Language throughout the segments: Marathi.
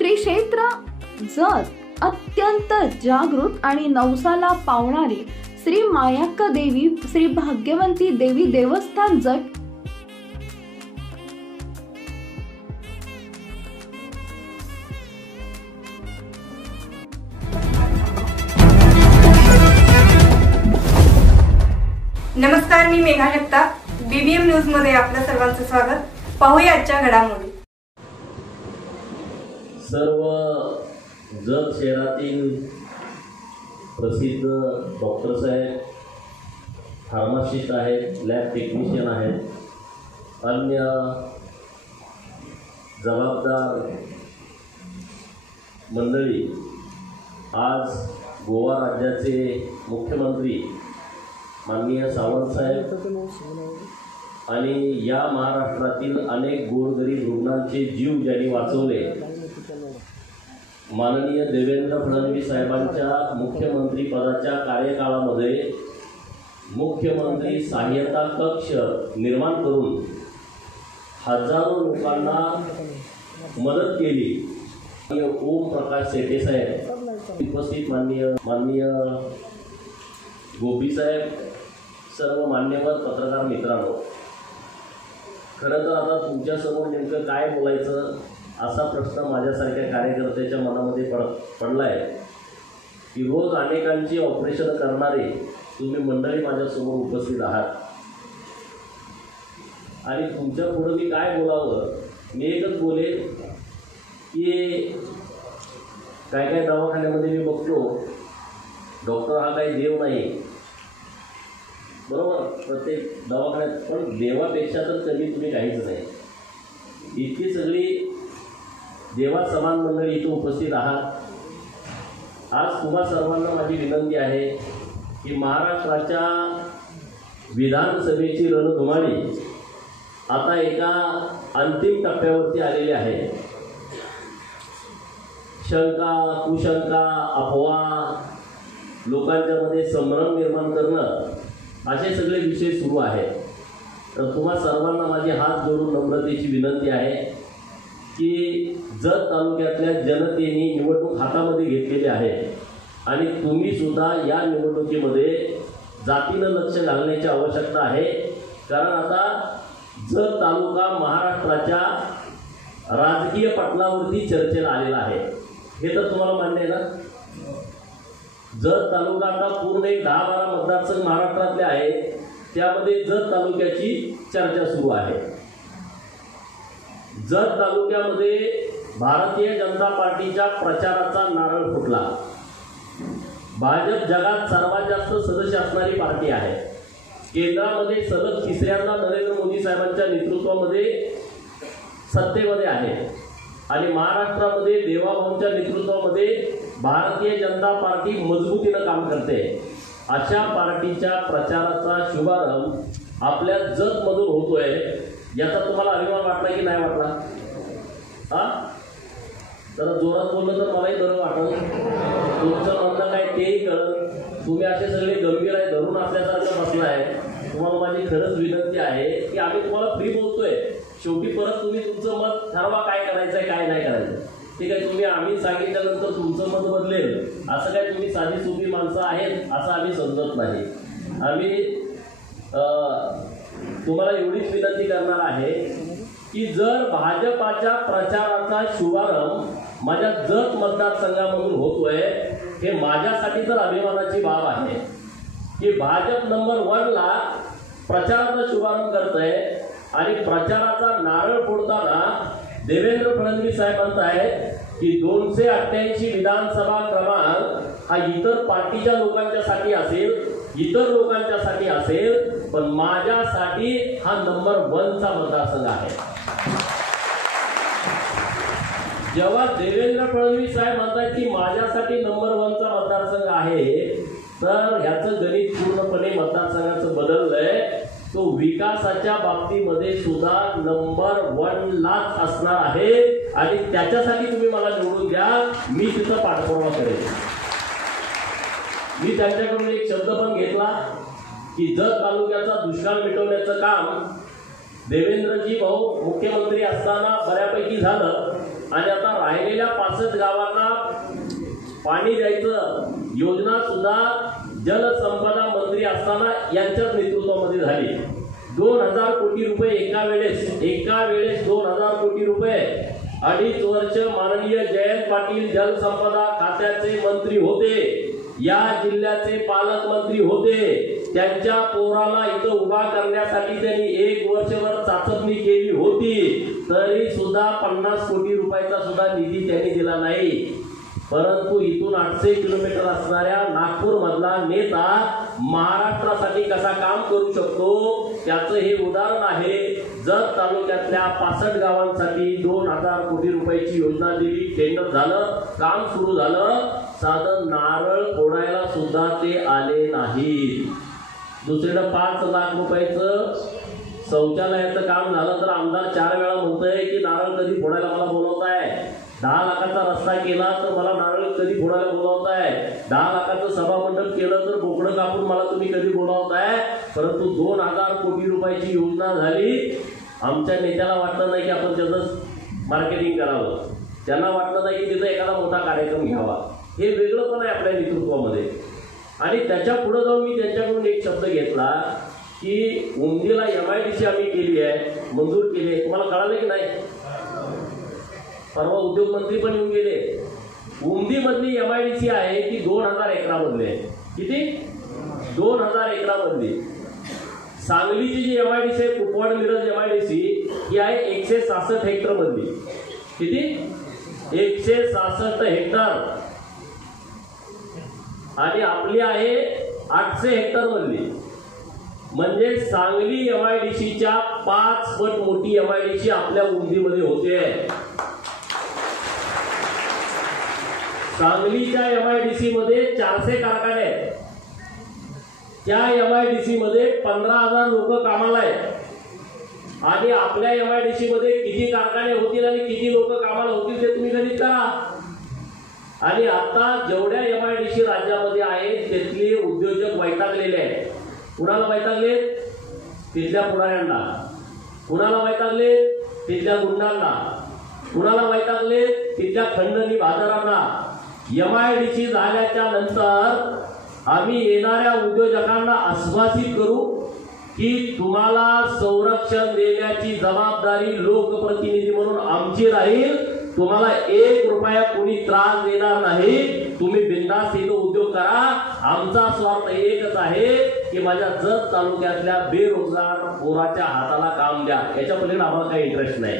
श्री क्षेत्र जत अत्यंत जागृत आणि नवसाला पावणारी श्री मायाक्का देवी श्री भाग्यवंती देवी देवस्थान जत नमस्कार, मी मेघा जगताप. बीबीएम न्यूज मध्ये आपल्या सर्वांचं स्वागत. पाहूया आजच्या घडामोडी. सर्व जत शहरातील प्रसिद्ध डॉक्टर साहेब, फार्मासिस्ट आहेत, लॅब टेक्निशियन आहेत, अन्य जबाबदार मंडळी आज गोवा राज्याचे मुख्यमंत्री माननीय सावंत साहेब आणि या महाराष्ट्रातील अनेक गोरगरीब रुग्णांचे जीव ज्यांनी वाचवले, माननीय देवेंद्र फडणवीस साहेबांच्या मुख्यमंत्री पदाच्या कार्यकाळामध्ये मुख्यमंत्री सहाय्यता कक्ष निर्माण करून हजारो लोकांना मदत केली. ओम प्रकाश शेटे साहेब उपस्थित, माननीय गोपी साहेब, सर्व मान्यवर पत्रकार मित्रांनो, खरं तर आता तुमच्यासमोर नेमकं काय बोलायचं असा प्रश्न माझ्यासारख्या कार्यकर्त्याच्या मनामध्ये पडला आहे की रोज अनेकांची ऑपरेशन करणारे तुम्ही मंडळी माझ्यासमोर उपस्थित आहात आणि तुमच्या पुढे मी काय बोलावं. मी एकच बोलेन की काय दवाखान्यामध्ये मी बघतो डॉक्टर हा काही देव नाही, बरोबर, प्रत्येक दवाखान्यात, पण देवापेक्षा तर कधी तुम्ही काहीच नाही. इतकी सगळी देवा समान मंडळी इथं उपस्थित आहात. आज तुम्हा सर्वांना माझी विनंती आहे की महाराष्ट्राच्या विधानसभेची रणधुमाळी आता एका अंतिम टप्प्यावरती आलेली आहे. शंका, कुशंका, अफवा, लोकांच्यामध्ये संभ्रम निर्माण करणं असे सगळे विषय सुरू आहेत. तर तुम्हा सर्वांना माझी हात जोडून नम्रतेची विनंती आहे की जत तालुक्यातल्या जनतेने निवडणूक हातामध्ये घेतलेली आहे आणि तुम्ही सुद्धा या निवडणुकीमध्ये जातीनं लक्ष घालण्याची आवश्यकता आहे. कारण आता जत तालुका महाराष्ट्राच्या राजकीय पटलावरती चर्चेला आलेला आहे, हे तर तुम्हाला मान्य आहे ना. जत तालुका आता पूर्ण एक 10-12 मतदारसंघ महाराष्ट्रातले आहेत, त्यामध्ये जत तालुक्याची चर्चा सुरू आहे. जत तालुक्यामध्ये भारतीय जनता पार्टीच्या प्रचाराचा नारळ फुटला. भाजप जगात सर्वात जास्त सदस्य असणारी पार्टी आहे. केंद्रामध्ये सलग तिसऱ्यांदा नरेंद्र मोदी साहेबांच्या नेतृत्वामध्ये सत्तेमध्ये आहे आणि महाराष्ट्रामध्ये देवाभाऊंच्या नेतृत्वामध्ये भारतीय जनता पार्टी मजबूतीनं काम करते. अशा पार्टीच्या प्रचाराचा शुभारंभ आपल्या जतमधून होतोय, याचा तुम्हाला अभिमान वाटला की नाही वाटला? जरा जोरात बोललं तर मलाही बरं वाटलं. तुमचं म्हणणं काय तेही कळलं. तुम्ही असे सगळे गंभीर आहे, धरून असल्यासारखं बसला आहे. तुम्हाला माझी खरंच विनंती आहे की आम्ही तुम्हाला फ्री बोलतोय. शेवटी परत तुम्ही तुमचं मत ठरवा, काय करायचं आहे काय नाही करायचं. ठीक आहे, तुम्ही आम्ही सांगितल्यानंतर तुमचं मत बदलेल असं काय तुम्ही साधी सोपी माणसं आहेत असं आम्ही समजत नाही. आम्ही तुम्हाला एवढीच विनंती करणार आहे की जर भाजपाच्या प्रचाराचा शुभारंभ माझ्या जत मतदारसंघामधून होतोय, हे माझ्यासाठी तर अभिमानाची बाब आहे की भाजप नंबर 1ला प्रचाराचा शुभारंभ करतोय आणि प्रचाराचा नारळ फोडताना देवेंद्र फडणवीस साहेब म्हणत आहेत की 288 विधानसभा क्रमांक हा इतर पार्टीच्या लोकांच्यासाठी असेल, इतर लोकांच्यासाठी असेल, पण माझ्यासाठी हा नंबर 1चा मतदारसंघ आहे. जेव्हा देवेंद्र फडणवीस साहेब म्हणतात की माझ्यासाठी नंबर 1चा मतदारसंघ आहे, तर ह्याचं गणित पूर्णपणे मतदारसंघाचं बदललंय. तो विकासाच्या बाबतीमध्ये सुद्धा नंबर 1लाच असणार आहे आणि त्याच्यासाठी तुम्ही मला निवडून द्या. मी तिथं पाठपुरावा करेन. मी त्यांच्याकडून एक शब्द पण घेतला की जत तालुक्याचा दुष्काळ मिटवण्याचं काम देवेंद्रजी भाऊ मुख्यमंत्री असताना बऱ्यापैकी झालं आणि आता राहिलेल्या 65 गावांना पाणी द्यायचं योजना सुद्धा जलसंपदा मंत्री असताना यांच्याच नेतृत्वामध्ये झाली. 2000 कोटी रुपये एका वेळेस 2000 कोटी रुपये. 2.5 वर्ष माननीय जयंत पाटील जलसंपदा खात्याचे मंत्री होते, या जिल्ह्याचे पालकमंत्री होते. त्यांच्या पोराला इथं उभा करण्यासाठी त्यांनी 1 वर्षभर चाचपणी केली होती, तरी सुद्धा 50 कोटी रुपयाचा सुद्धा निधी त्यांनी दिला नाही. परंतु इथून 800 किलोमीटर असणाऱ्या नागपूर मधला नेता महाराष्ट्रासाठी कसा काम करू शकतो त्याचं हे उदाहरण आहे. जत तालुक्यातल्या 65 गावांसाठी 2000 कोटी रुपयाची योजना दिली, टेंडर झालं, काम सुरू झालं, साधं नारळ फोडायला सुद्धा ते आले नाहीत. दुसरीकडे 5 लाख रुपयाचं शौचालयाचं काम झालं तर आमदार 4 वेळा म्हणतोय की नारळ कधी फोडायला मला बोलवताय. 10 लाखाचा रस्ता केला तर मला नारळ कधी फोडायला बोलावताय. 10 लाखाचं सभामंडप केलं तर बोकडं कापून मला तुम्ही कधी बोलावताय. परंतु 2000 कोटी रुपयाची योजना झाली. आमच्या नेत्याला वाटलं नाही की आपण त्याचं मार्केटिंग करावं, त्यांना वाटलं नाही की तिथं एखादा मोठा कार्यक्रम घ्यावा. हे वेगळं पण आहे आपल्या नेतृत्वामध्ये. आणि त्याच्या पुढे जाऊन मी त्यांच्याकडून एक शब्द घेतला की उमदीला MIDC आम्ही केली आहे, मंजूर केली आहे. तुम्हाला कळालं की नाही? परवा उद्योग मंत्री पण येऊन गेले. उमदी मधली MIDC आहे ती 2000 एकरामधली आहे. किती? 2000 एकरामधली. सांगलीची जी MIDC आहे, कुपवाड मिरज MIDC, ही आहे 166 हेक्टर मधली. किती? 166 हेक्टर. आणि आपली आहे 800 हेक्टर मधली. म्हणजे सांगली MIDCच्या 5 पट मोठी MIDC आपल्या उमदीमध्ये होते. सांगलीच्या MIDC मध्ये 400 कारखाने आहेत. त्या MIDC मध्ये 15,000 लोक कामाला आहेत. आणि आपल्या MIDC मध्ये किती कारखाने होतील आणि किती लोक कामाला होतील ते तुम्ही गणित करा. आणि आता जेवढ्या MIDC राज्यामध्ये आहेत तिथले उद्योजक वैतागलेले आहेत. कुणाला वैतागले? तिथल्या पुढाऱ्यांना. कुणाला वैतागले? तिथल्या गुंडांना. कुणाला वैतागले? तिथल्या खंडणी बाजारांना. MIDC झाल्याच्या नंतर आम्ही येणाऱ्या उद्योजकांना आश्वासित करू की तुम्हाला संरक्षण देण्याची जबाबदारी लोकप्रतिनिधी म्हणून आमची राहील. तुम्हाला 1 रुपया कोणी त्रास देणार नाही. तुम्ही बिनधास्त इथं उद्योग करा. आमचा स्वार्थ एकच आहे की माझ्या जत तालुक्यातल्या बेरोजगार पोराच्या हाताला काम द्या. याच्या पलीकडे आम्हाला काही इंटरेस्ट नाही.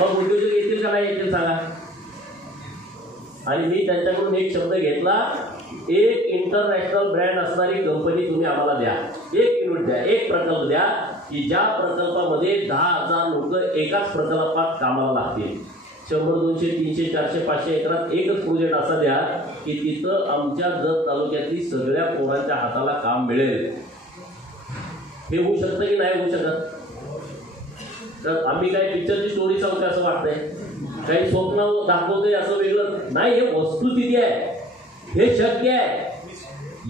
मग उद्योजक येतील का नाही येतील सांगा. आणि मी त्यांच्याकडून एक शब्द घेतला, एक इंटरनॅशनल ब्रँड असणारी कंपनी तुम्ही आम्हाला द्या. 1 युनिट द्या, एक प्रकल्प द्या की ज्या प्रकल्पामध्ये 10,000 लोक एकाच प्रकल्पात कामाला लागतील. 100, 200, 300, 400, 500 एकरात एकच प्रोजेक्ट असा द्या की तिथं आमच्या जत तालुक्यातली सगळ्या पोरांच्या हाताला काम मिळेल. हे होऊ शकतं की नाही होऊ शकत? तर आम्ही काही पिक्चरची स्टोरी सांगतोय असं वाटतंय, काही स्वप्न दाखवतोय असं वेगळं नाही. हे वस्तुस्थिती आहे, हे शक्य आहे.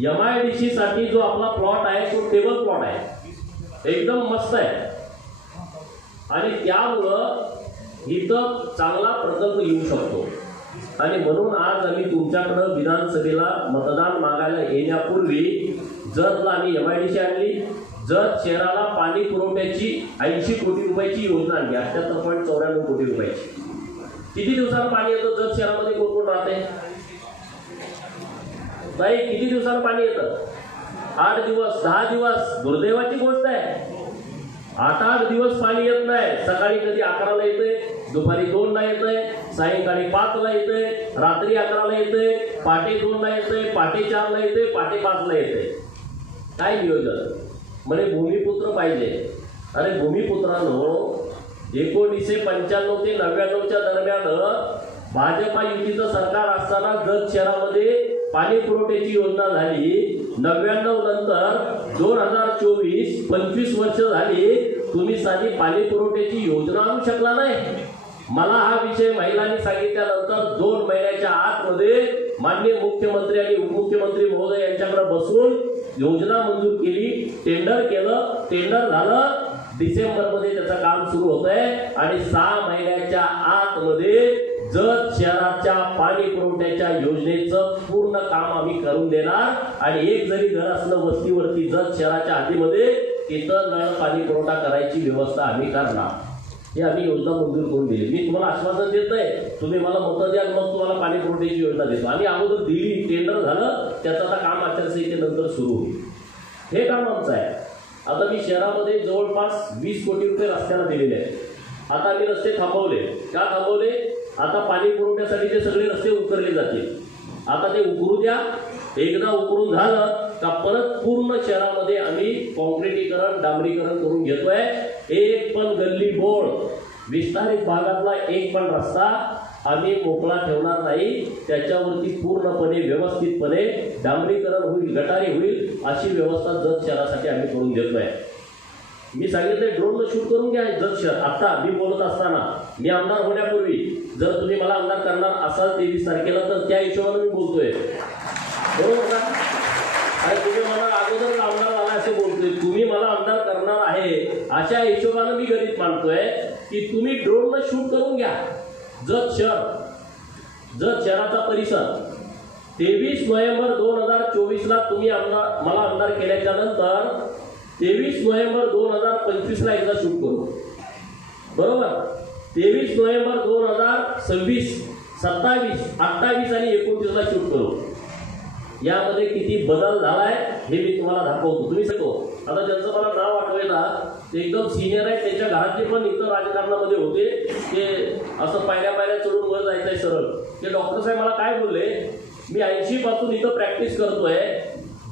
MIDC साठी जो आपला प्लॉट आहे तो टेबल प्लॉट आहे, एकदम मस्त आहे. आणि त्यामुळं इथं चांगला प्रकल्प येऊ शकतो. आणि म्हणून आज आम्ही तुमच्याकडं विधानसभेला मतदान मागायला येण्यापूर्वी जतला आम्ही MIDC आणली. जत शहराला पाणी पुरवठ्याची 80 कोटी रुपयाची योजना आणली, 78.94 कोटी रुपयाची. किती दिवसांना पाणी येतं जत शहरामध्ये? कोण कोण राहते बाई? किती दिवसांना पाणी येतं? 8 दिवस, 10 दिवस. दुर्दैवाची गोष्ट आहे, 8-8 दिवस पाणी येत नाही. सकाळी कधी 11ला येतंय, दुपारी 2ला येतंय, सायंकाळी 5ला येतंय, रात्री 11ला येतंय, पहाटे 2ला येतंय, पहाटे 4ला येतंय, पहाटे 5ला येतंय. काय नियोजन? म्हणे भूमिपुत्र पाहिजे. अरे भूमिपुत्रांनो, 1995 ते 99च्या दरम्यान भाजपा युतीचं सरकार असताना जत शहरामध्ये पाणी पुरवठ्याची योजना झाली. 99 नंतर 2024 25 वर्ष झाली, तुम्ही साधी पाणी पुरवठ्याची योजना आणू शकला नाही. मला हा विषय महिलांनी सांगितल्यानंतर 2 महिन्याच्या आतमध्ये माननीय मुख्यमंत्री आणि उपमुख्यमंत्री महोदय यांच्याकडे बसून योजना मंजूर केली, टेंडर केलं, टेंडर झालं. डिसेंबरमध्ये त्याचं काम सुरू होतंय आणि 6 महिन्याच्या आतमध्ये जत शहराच्या पाणी पुरवठ्याच्या योजनेचं पूर्ण काम आम्ही करून देणार आणि एक जरी घर असलं वस्तीवरती जत शहराच्या हद्दीमध्ये तिथं नळ पाणी पुरवठा करायची व्यवस्था आम्ही करणार. हे आम्ही योजना मंजूर करून दिली. मी तुम्हाला आश्वासन देतोय, तुम्ही मला मतं द्या, मग तुम्हाला पाणी पुरवठ्याची योजना देतो. आम्ही अगोदर दिली, टेंडर झालं, त्याचं आता काम आचारसंहितेनंतर सुरू होईल. हे काम आमचं आहे. आता मी शहरामध्ये जवळपास 20 कोटी रुपये रस्त्याला दिलेले आहेत. आता मी रस्ते थांबवले. का थांबवले? आता पाणी पुरवठ्यासाठी ते सगळे रस्ते उकरले जातील. आता ते उकरू द्या. एकदा उकरून झालं का परत पूर्ण शहरामध्ये आम्ही कॉन्क्रिटीकरण, डांबरीकरण करून घेतोय. एक पण गल्ली बोळ, विस्तारित भागातला एक पण रस्ता आम्ही मोकळा ठेवणार नाही. त्याच्यावरती पूर्णपणे व्यवस्थितपणे डांबरीकरण होईल, गटारी होईल, अशी व्यवस्था जत शहरासाठी आम्ही करून देतोय. मी सांगितलंय ड्रोननं शूट करून घ्या जत शहर. आता मी बोलत असताना, मी आमदार होण्यापूर्वी जर तुम्ही मला आमदार करणार असाल 23 तारखेला तर त्या हिशोबाने मी बोलतोय, बरोबर का? आणि तुम्ही मला अगोदर आमदार झाला असे बोलतोय, तुम्ही मला आमदार करणार आहे अशा हिशोबानं मी गणित मांडतोय की तुम्ही ड्रोननं शूट करून घ्या जत शहर, जत शहराचा परिसर. 23 नोव्हेंबर 2024ला तुम्ही मला आमदार केल्याच्या नंतर 23 नोव्हेंबर 2025ला एकदा शूट करू, बरोबर? 23 नोव्हेंबर 2026, 27, 28 आणि 29ला शूट करू. यामध्ये किती बदल झालाय हे मी तुम्हाला दाखवतो. तुम्ही सांगतो आता ज्यांचं मला नाव आठवेना, ते एकदम सिनियर आहे, त्यांच्या घरातले पण इतर राजकारणामध्ये होते, ते असं पायऱ्या चढून वर जायचंय सरळ. ते डॉक्टर साहेब मला काय बोलले, मी 80 पासून इथं प्रॅक्टिस करतोय.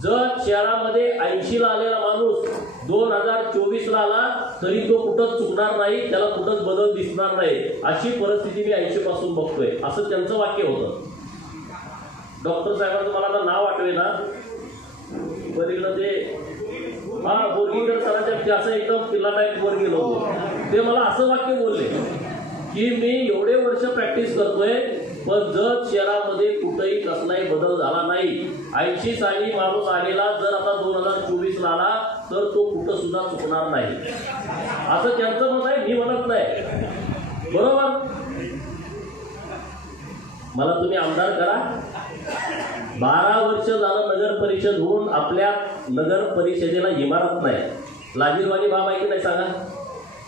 जत शहरामध्ये 80ला आलेला माणूस 2024ला आला तरी तो कुठंच चुकणार नाही, त्याला कुठंच बदल दिसणार नाही, अशी परिस्थिती मी 80 पासून बघतोय, असं त्यांचं वाक्य होतं. डॉक्टर साहेबांचं मला आता नाव आठवेना, पण इकडं ते बोरगीकर सरांच्या असं एकदम पिल्लाला एक वर गेलो होतो, ते मला असं वाक्य बोलले की मी एवढे वर्ष प्रॅक्टिस करतोय पण जत शहरामध्ये कुठेही कसलाही बदल झाला नाही. 80 साली माणूस आलेला जर आता 2024ला आला तर तो कुठं सुद्धा चुकणार नाही, असं त्यांचं मत आहे, मी म्हणत नाही, बरोबर? मला तुम्ही आमदार करा. 12 वर्ष झालं नगर परिषद होऊन आपल्या नगर परिषदेला इमारत नाही. लाजीरवाणी बाब आहे की नाही सांगा?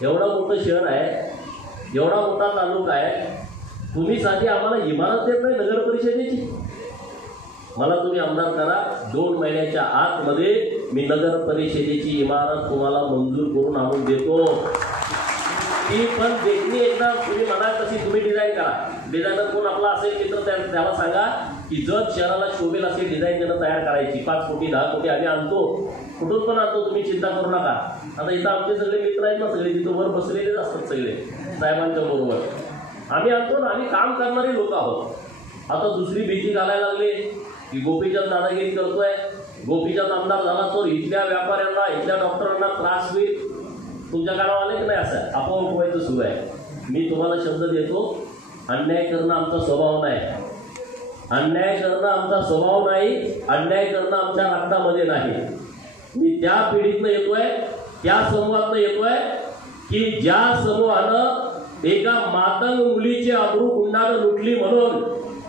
एवढं मोठं शहर आहे, एवढा मोठा तालुका आहे, तुम्ही साधी आम्हाला इमारत देत नाही नगर परिषदेची. मला तुम्ही आमदार करा. 2 महिन्याच्या आतमध्ये मी नगर परिषदेची इमारत तुम्हाला मंजूर करून आणून देतो. ती पण देखणी एकदा तुम्ही म्हणाल तशी तुम्ही डिझाईन करा. डिझायनर कोण आपला असेल मित्र त्याला सांगा की जत शहराला शोभेल अशी डिझाईन त्यांना तयार करायची. 5 कोटी 10 कोटी आम्ही आणतो, कुठून पण आणतो, तुम्ही चिंता करू नका. आता इथं आमचे सगळे मित्र आहेत ना, सगळे तिथं वर बसलेलेच असतात सगळे साहेबांच्या बरोबर. आम्ही आणतो ना, आम्ही काम करणारे लोक आहोत. आता दुसरी भीती घालायला लागली की गोपीचंद दादागिरी करतोय, गोपीचंद आमदार झाला तर इथल्या व्यापाऱ्यांना, इथल्या डॉक्टरांना त्रास होईल. तुमच्या कानावर आले की नाही असं आपोआप व्हायचं सुरू आहे. मी तुम्हाला शब्द देतो, अन्याय करणं आमचा स्वभाव नाही, अन्याय करणं आमचा स्वभाव नाही, अन्याय करणं आमच्या रक्तामध्ये नाही. मी त्या पिढीतनं येतोय, त्या समूहातनं येतोय की ज्या समूहानं एका मातंग मुलीची अब्रू गुंडानं लुटली म्हणून,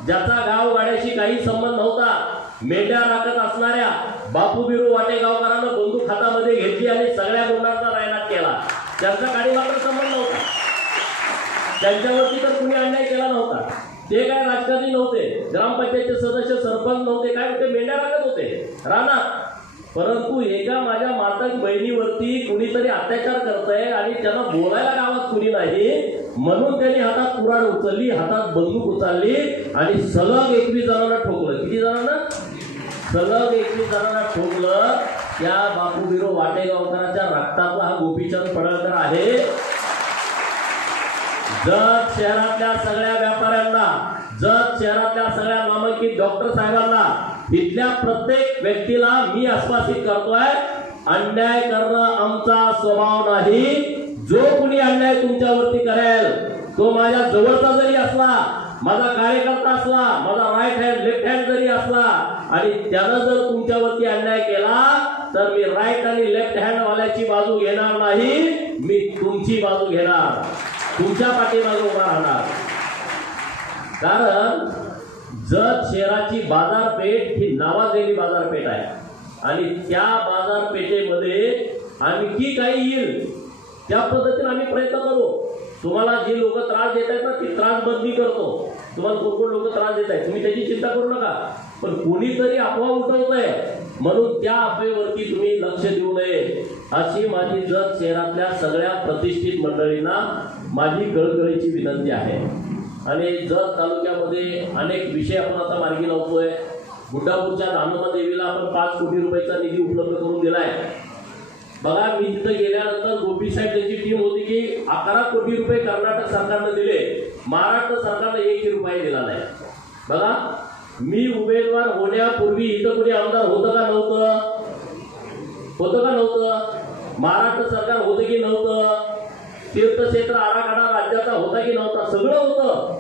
ज्याचा गावगाड्याशी काही संबंध नव्हता, मेंढ्या राखत असणाऱ्या बापू बिरू वाटेगावकरांना बंदूक हातामध्ये घेतली आणि सगळ्या गुंडांचा रायनाट केला. त्यांचा काही मात्र संबंध नव्हता, त्यांच्यावरती तर कुणी अन्याय केला नव्हता. ते काय राजकारणी नव्हते, ग्रामपंचायतचे सदस्य, सरपंच नव्हते, काय होते, मेंढ्या राखत होते रानात. परंतु एका माझ्या मातक बहिणीवरती कुणीतरी अत्याचार करतंय आणि त्यांना बोलायला गावात कुणी नाही, म्हणून त्यांनी हातात कुऱ्हाड उचलली, हातात बंदूक उचलली आणि सलग 21 जणांना ठोकलं. किती जणांना? सलग 21 जणांना ठोकलं. त्या बापू बिरो वाटेगावकरांच्या रक्तातला हा गोपीचंद पडळकर आहे. जत शहरातल्या सगळ्या व्यापाऱ्यांना, जत शहरातल्या सगळ्या नामांकित डॉक्टर साहेबांना, इथल्या प्रत्येक व्यक्तीला मी आश्वासित करतोय, अन्याय करणं आमचा स्वभाव नाही. जो कुणी अन्याय तुमच्यावरती करेल, तो माझ्या जवळचा जरी असला, माझा कार्यकर्ता असला, माझा राईट हँड लेफ्ट हँड जरी असला, आणि त्यानं जर तुमच्यावरती अन्याय केला तर मी राईट आणि लेफ्ट हँड वाल्याची बाजू घेणार नाही, मी तुमची बाजू घेणार, तुमच्या पाठीमागे उभा राहणार. कारण जत शहराची बाजारपेठ ही नावाजलेली बाजारपेठ आहे आणि त्या बाजारपेठेमध्ये आणखी काही येईल त्या पद्धतीने आम्ही प्रयत्न करू. तुम्हाला जे लोक त्रास देत आहेत ना ती त्रास बंदी करतो. तुम्हाला कोण लोक त्रास देत आहेत तुम्ही त्याची चिंता करू नका, पण कोणीतरी अफवा उठवत आहे म्हणून त्या अफवेवरती तुम्ही लक्ष देऊ नये अशी माझी जत शहरातल्या सगळ्या प्रतिष्ठित मंडळींना माझी कळकळीची विनंती आहे. आणि जत तालुक्यामध्ये अनेक विषय आपण आता मार्गी लावतोय. गुड्डापूरच्या दानम्मा देवीला आपण 5 कोटी रुपयाचा निधी उपलब्ध करून दिलाय. बघा मी तिथं गेल्यानंतर गोपी साहेब त्यांची टीम होती की 11 कोटी रुपये कर्नाटक सरकारनं दिले, महाराष्ट्र सरकारनं 1 रुपया दिला नाही. बघा मी उमेदवार होण्यापूर्वी इथं कोणी आमदार होतं का नव्हतं? होतं का नव्हतं? महाराष्ट्र सरकार होतं की नव्हतं? तीर्थक्षेत्र आराखडा राज्याचा होता की नव्हता? सगळं होतं.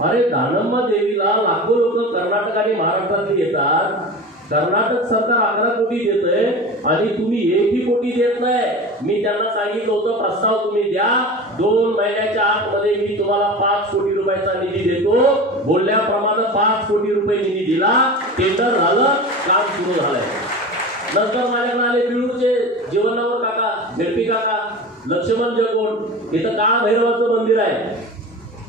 अरे दानम्मा देवीला लाखो लोक कर्नाटक आणि महाराष्ट्रातली येतात. कर्नाटक सरकार 11 कोटी देतंय आणि तुम्ही 1 कोटी देत नाही. मी त्यांना सांगितलं होतं प्रस्ताव तुम्ही द्या, 2 महिन्याच्या आतमध्ये मी तुम्हाला 5 कोटी रुपयाचा निधी देतो. बोलल्याप्रमाणे 5 कोटी रुपये निधी दिला, टेंडर झालं, काम सुरू झालंय. नंतर माझ्याकडे आले बिळूरचे जीवनावर काका, झेडपी काका, लक्ष्मण जगोड, इथं काळ भैरवाचं मंदिर आहे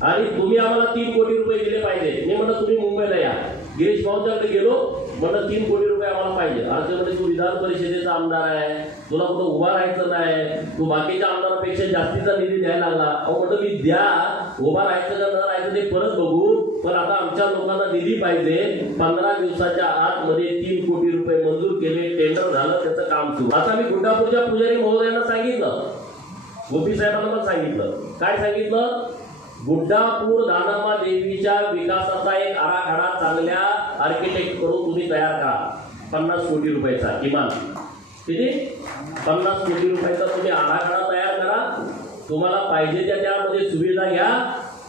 आणि तुम्ही आम्हाला 3 कोटी रुपये दिले पाहिजे. मी म्हणलं तुम्ही मुंबईला या. गिरीश भाऊंच्याकडे गेलो, म्हणलं 3 कोटी रुपये आम्हाला पाहिजे. अर्ज म्हणजे तू विधान परिषदेचा आमदार आहे, तुला कुठं उभा राहायचं नाही, तू बाकीच्या आमदारांपेक्षा जास्तीचा निधी द्यायला लागला. अहो म्हटलं मी द्या, उभा राहायचं का न राहायचं ते परत बघू, पण आता आमच्या लोकांना निधी पाहिजे. 15 दिवसाच्या आतमध्ये 3 कोटी रुपये मंजूर केले, टेंडर झालं, त्याचं काम सुरू. आता मी गुड्डापूरच्या पुजारी महोदयांना सांगितलं, गोपी साहेबांना पण सांगितलं. काय सांगितलं? गुड्डापूर दानम्मा देवीच्या विकासाचा एक आराखडा चांगल्या आर्किटेक्ट करून तुम्ही तयार करा. 50 कोटी रुपयाचा किमान. किती? 50 कोटी रुपयाचा तुम्ही आराखडा तयार करा. तुम्हाला पाहिजे त्यामध्ये सुविधा घ्या.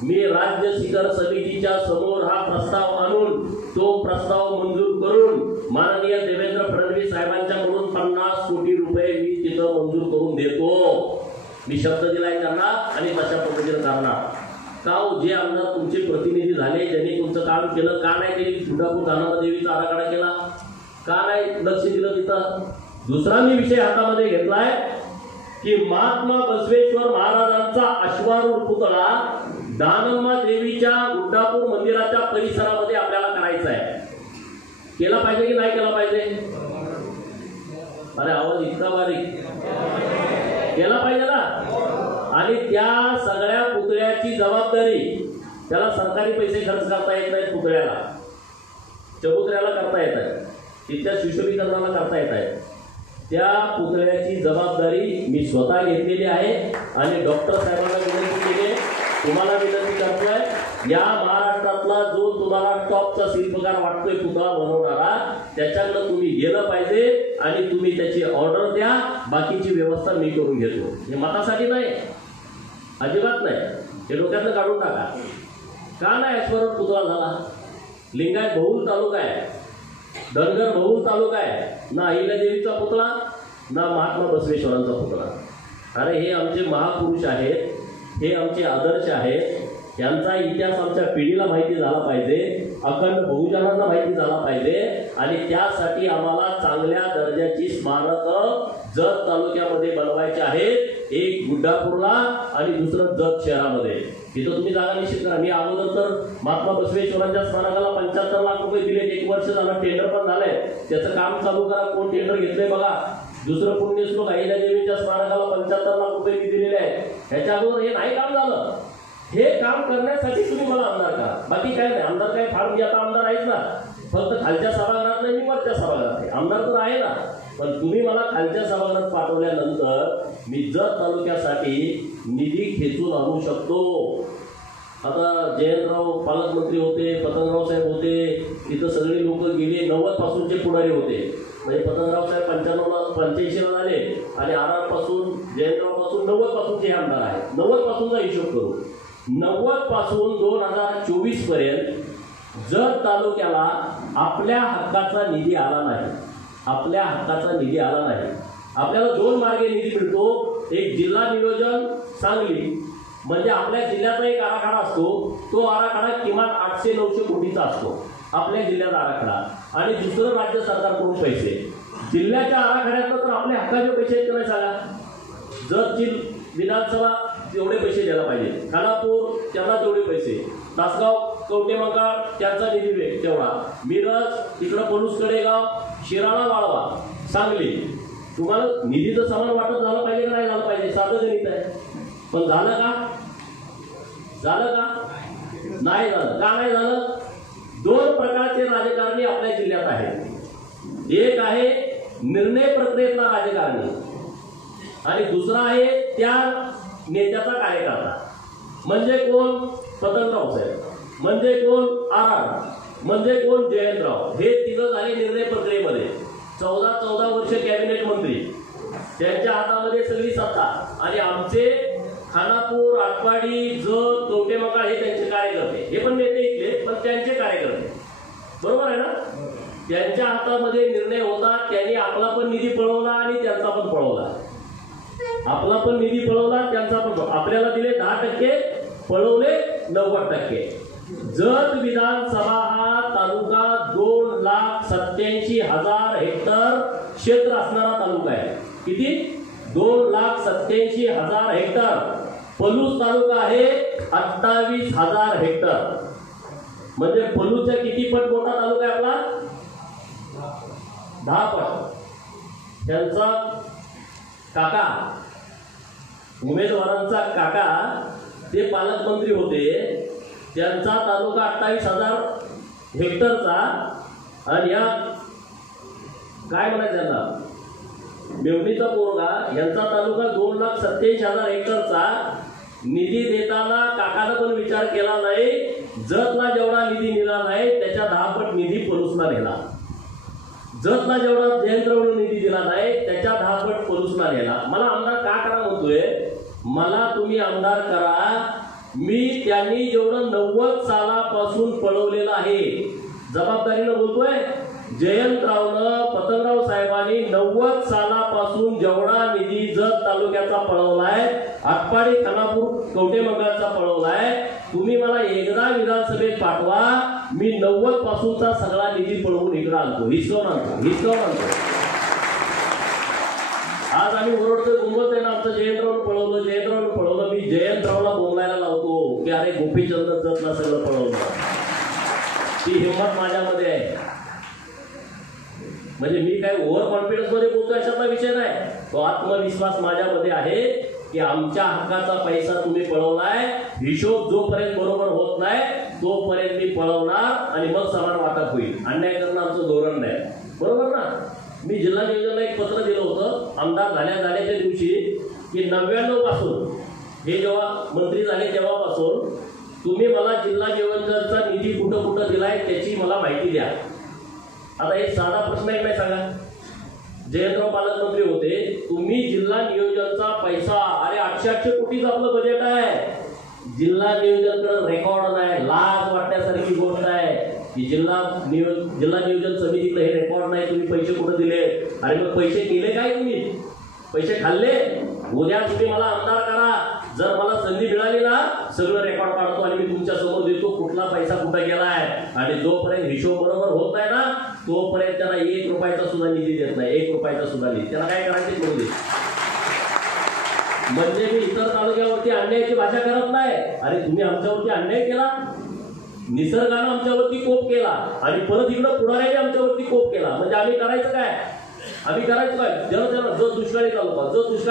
मी राज्य शिखर समितीच्या समोर हा प्रस्ताव आणून तो प्रस्ताव मंजूर करून माननीय देवेंद्र फडणवीस साहेबांच्याकडून 50 कोटी रुपये मी तिथं मंजूर करून देतो. मी शब्द दिलाय त्यांना आणि तशा पद्धतीने करणार. का जे आमदार तुमचे प्रतिनिधी झाले, ज्यांनी तुमचं काम केलं, का नाही त्यांनी गुड्डापूर दानम्मा देवीचा आराखडा केला? का नाही लक्ष दिलं तिथं? दुसरा मी विषय हातामध्ये घेतलाय की महात्मा बसवेश्वर महाराजांचा अश्वारूढ पुतळा दानम्मा देवीच्या गुड्डापूर मंदिराच्या परिसरामध्ये आपल्याला करायचा आहे. केला पाहिजे की नाही केला पाहिजे? अरे आवाज इतका बारीक. केला पाहिजे ना. आणि त्या सगळ्या पुतळ्याची जबाबदारी, त्याला सरकारी पैसे खर्च करता येत नाहीत, पुतळ्याला चबुतऱ्याला करता येत आहे, तिथल्या सुशोभीकरणाला करता येत आहे. त्या पुतळ्याची जबाबदारी मी स्वतः घेतलेली आहे आणि डॉक्टर साहेबांना विनंती केली, तुम्हाला विनंती करतोय, या महाराष्ट्रातला जो तुम्हाला टॉपचा शिल्पकार वाटतोय पुतळा बनवणारा, त्याच्याकडे तुम्ही गेलं पाहिजे आणि तुम्ही त्याची ऑर्डर द्या, बाकीची व्यवस्था मी करून घेतो. हे मतासाठी नाही, अजिबात नाही, हे डोक्यातनं काढून टाका. का नाही ऐश्वरत पुतळा झाला? लिंगायत बहुल तालुका आहे, धनगर बहुल तालुका आहे, ना अहिल्यादेवीचा पुतळा ना महात्मा बसवेश्वरांचा पुतळा. अरे हे आमचे महापुरुष आहेत, हे आमचे आदर्श आहेत, यांचा इतिहास आमच्या पिढीला माहिती झाला पाहिजे, अखंड बहुजनांना माहिती झाला पाहिजे आणि त्यासाठी आम्हाला चांगल्या दर्जाची स्मारकं जत तालुक्यामध्ये बनवायची आहेत. एक गुड्डापूरला आणि दुसरं जत शहरामध्ये. तिथं तुम्ही जागा निश्चित करा. मी अगोदर तर महात्मा बसवेश्वरांच्या स्मारकाला 75 लाख रुपये दिले, 1 वर्ष झालं, टेंडर पण झालंय, त्याचं काम चालू करा. कोण टेंडर घेतलंय बघा. दुसरं पुण्यश्लोक अहिल्यादेवीच्या स्मारकाला 75 लाख रुपये मी दिलेले आहेत. ह्याच्या अगोदर हे नाही काम झालं. हे काम करण्यासाठी तुम्ही मला आमदार करा, बाकी काय नाही. आमदार काय फार, मी आता आमदार आहेच ना, फक्त खालच्या सभागृहात नाही, मी वरच्या सभागृहात आहे. आमदार तर आहे ना, पण तुम्ही मला खालच्या सभागृहात पाठवल्यानंतर मी जत तालुक्यासाठी निधी खेचून आणू शकतो. आता जयंतराव पालकमंत्री होते, पतंगराव साहेब होते, तिथं सगळे लोक गेले, 90 पासूनचे पुढारी होते. म्हणजे पतंगराव साहेब 85ला झाले आणि RR पासून, जयंतराव पासून 90 पासूनचे हे आमदार आहेत. 90 पासूनचा हिशोब करू. 90 पासून 2024 पर्यंत जत तालुक्याला आपल्या हक्काचा निधी आला नाही. आपल्या हक्काचा निधी आला नाही. आपल्याला 2 मार्गे निधी मिळतो. एक जिल्हा नियोजन सांगली, म्हणजे आपल्या जिल्ह्याचा एक आराखडा असतो. तो आराखडा किमान 800-900 कोटीचा असतो आपल्या जिल्ह्यात आराखडा. आणि दुसरं राज्य सरकारकडून पैसे. जिल्ह्याच्या आराखड्यातनं तर आपल्या हक्काचे पैसे आहेत का नाही सांगा. जतची विधानसभा तेवढे पैसे द्यायला पाहिजे, खानापूर त्यांना तेवढे पैसे, तासगाव कवटेमंकाळ त्यांचा निधी तेवढा, मिरज इकडं पलूस कडेगाव, शिराळा वाळवा, सांगली. तुम्हाला निधीचं समान वाटप झालं पाहिजे का नाही झालं पाहिजे. साधं गणित आहे. पण झालं का? झालं का? नाही झालं. का नाही झालं? 2 प्रकारचे राजकारणी आपल्या जिल्ह्यात आहेत. एक आहे निर्णय प्रक्रियेतला राजकारणी आणि दुसरा आहे त्या नेत्याचा कार्यकर्ता. म्हणजे कोण? पतंगराव साहेब, म्हणजे कोण? आर, म्हणजे कोण? जयंतराव. हे 3 झाले निर्णय प्रक्रियेमध्ये. 14 वर्ष कॅबिनेट मंत्री, त्यांच्या हातामध्ये सगळी सत्ता. आणि आमचे खानापूर, आटपाडी, जत, कवटेमंकाळ हे त्यांचे कार्यकर्ते. हे पण नेते इथले, पण त्यांचे कार्यकर्ते. बरोबर आहे ना. त्यांच्या हातामध्ये निर्णय होता. त्यांनी आपला पण निधी पळवला आणि त्यांचा पण पळवला. आपला पण निधी पळवला, त्यांचा पण. आपल्याला दिले 10%, पळवले 90%. जत विधानसभा हा तालुका 2,87,000 हेक्टर क्षेत्र असणारा तालुका आहे. किती? 2,87,000 हेक्टर. पलूस तालुका आहे 28,000 हेक्टर. म्हणजे पलूसच्या किती पट मोठा तालुका आहे आपला? 10 पट. त्यांचा काका, उमेदवारांचा काका ते पालकमंत्री होते. त्यांचा तालुका 28,000 हेक्टरचा. आणि या काय म्हणायचं त्यांना, मेवणीचा पोरगा यांचा तालुका 2,87,000 हेक्टरचा. निधी देताना काकानं पण विचार केला नाही. जतला जेवढा निधी दिला नाही त्याच्या 10 पट निधी पलूसला नेला. जतला जेवढा जयंतरावने निधी दिला नाही त्याच्या 10 पट पलूसला नेला. मला आमदार का करा म्हणतोय? मला तुम्ही आमदार करा. मी त्यांनी जेवढं 90 सालापासून पळवलेलं आहे, जबाबदारीनं बोलतोय. जयंतरावनं, पतंगराव साहेबांनी 90 सालापासून जेवढा निधी जत तालुक्याचा पळवलाय, आटपाडी, खानापूर, कवटेमंकाळचा पळवलाय, तुम्ही मला एकदा विधानसभेत पाठवा. मी 90 पासूनचा सगळा निधी पळवून इकडे आणतो, हिसकावून आणतो. आज आम्ही ओरडतोय, बोंबलतोय ना, आमचं जयंतरावनं पळवलं. मी जयंतरावला बोलायला लावतो की अरे गोपीचंद जतला सगळं पळवलं. ती हिंमत माझ्यामध्ये आहे. म्हणजे मी काय ओव्हर कॉन्फिडन्स मध्ये बोलतो अशातला विषय नाही. तो आत्मविश्वास माझ्यामध्ये आहे की आमच्या हक्काचा पैसा तुम्ही पळवलाय. हिशोब जोपर्यंत बरोबर होत नाही तोपर्यंत मी पळवणार आणि मग समान वाटप होईल. अन्याय करणं आमचं धोरण नाही. बरोबर ना. मी जिल्हा नियोजनला एक पत्र दिलं होतं आमदार झाल्याच्या दिवशी की 99 पासून, हे जेव्हा मंत्री झाले तेव्हापासून तुम्ही मला जिल्हा नियोजनचा निधी कुठं कुठं दिलाय त्याची मला माहिती द्या. आता एक साधा प्रश्न एक नाही सांगा. जयंतराव पालकमंत्री होते, तुम्ही जिल्हा नियोजनचा पैसा, अरे 800 कोटीचं आपलं बजेट आहे, जिल्हा नियोजनकडे रेकॉर्ड नाही. लाज वाटण्यासारखी गोष्ट आहे की जिल्हा नियोजन समितीकडे हे रेकॉर्ड नाही. तुम्ही पैसे कुठे दिले? अरे मग पैसे केले काय? तुम्ही पैसे खाल्ले? उद्या तुम्ही मला आमदार करा. जर मला संधी मिळाली ना, सगळं रेकॉर्ड काढतो आणि मी तुमच्या समोर देतो कुठला पैसा कुठे गेलाय. आणि जोपर्यंत हिशोब बरोबर होत नाही ना तोपर्यंत त्याला 1 रुपयाचा सुद्धा निधी देत नाही. 1 रुपयाचा सुद्धा निधी. त्याला काय करायचे करू दे. म्हणजे मी इतर तालुक्यावरती अन्यायाची भाषा करत नाही. अरे तुम्ही आमच्यावरती अन्याय केला, निसर्गानं आमच्यावरती कोप केला आणि परत इकडं पुढाऱ्याने आमच्यावरती कोप केला. म्हणजे आम्ही करायचं काय? जो दुष्काळी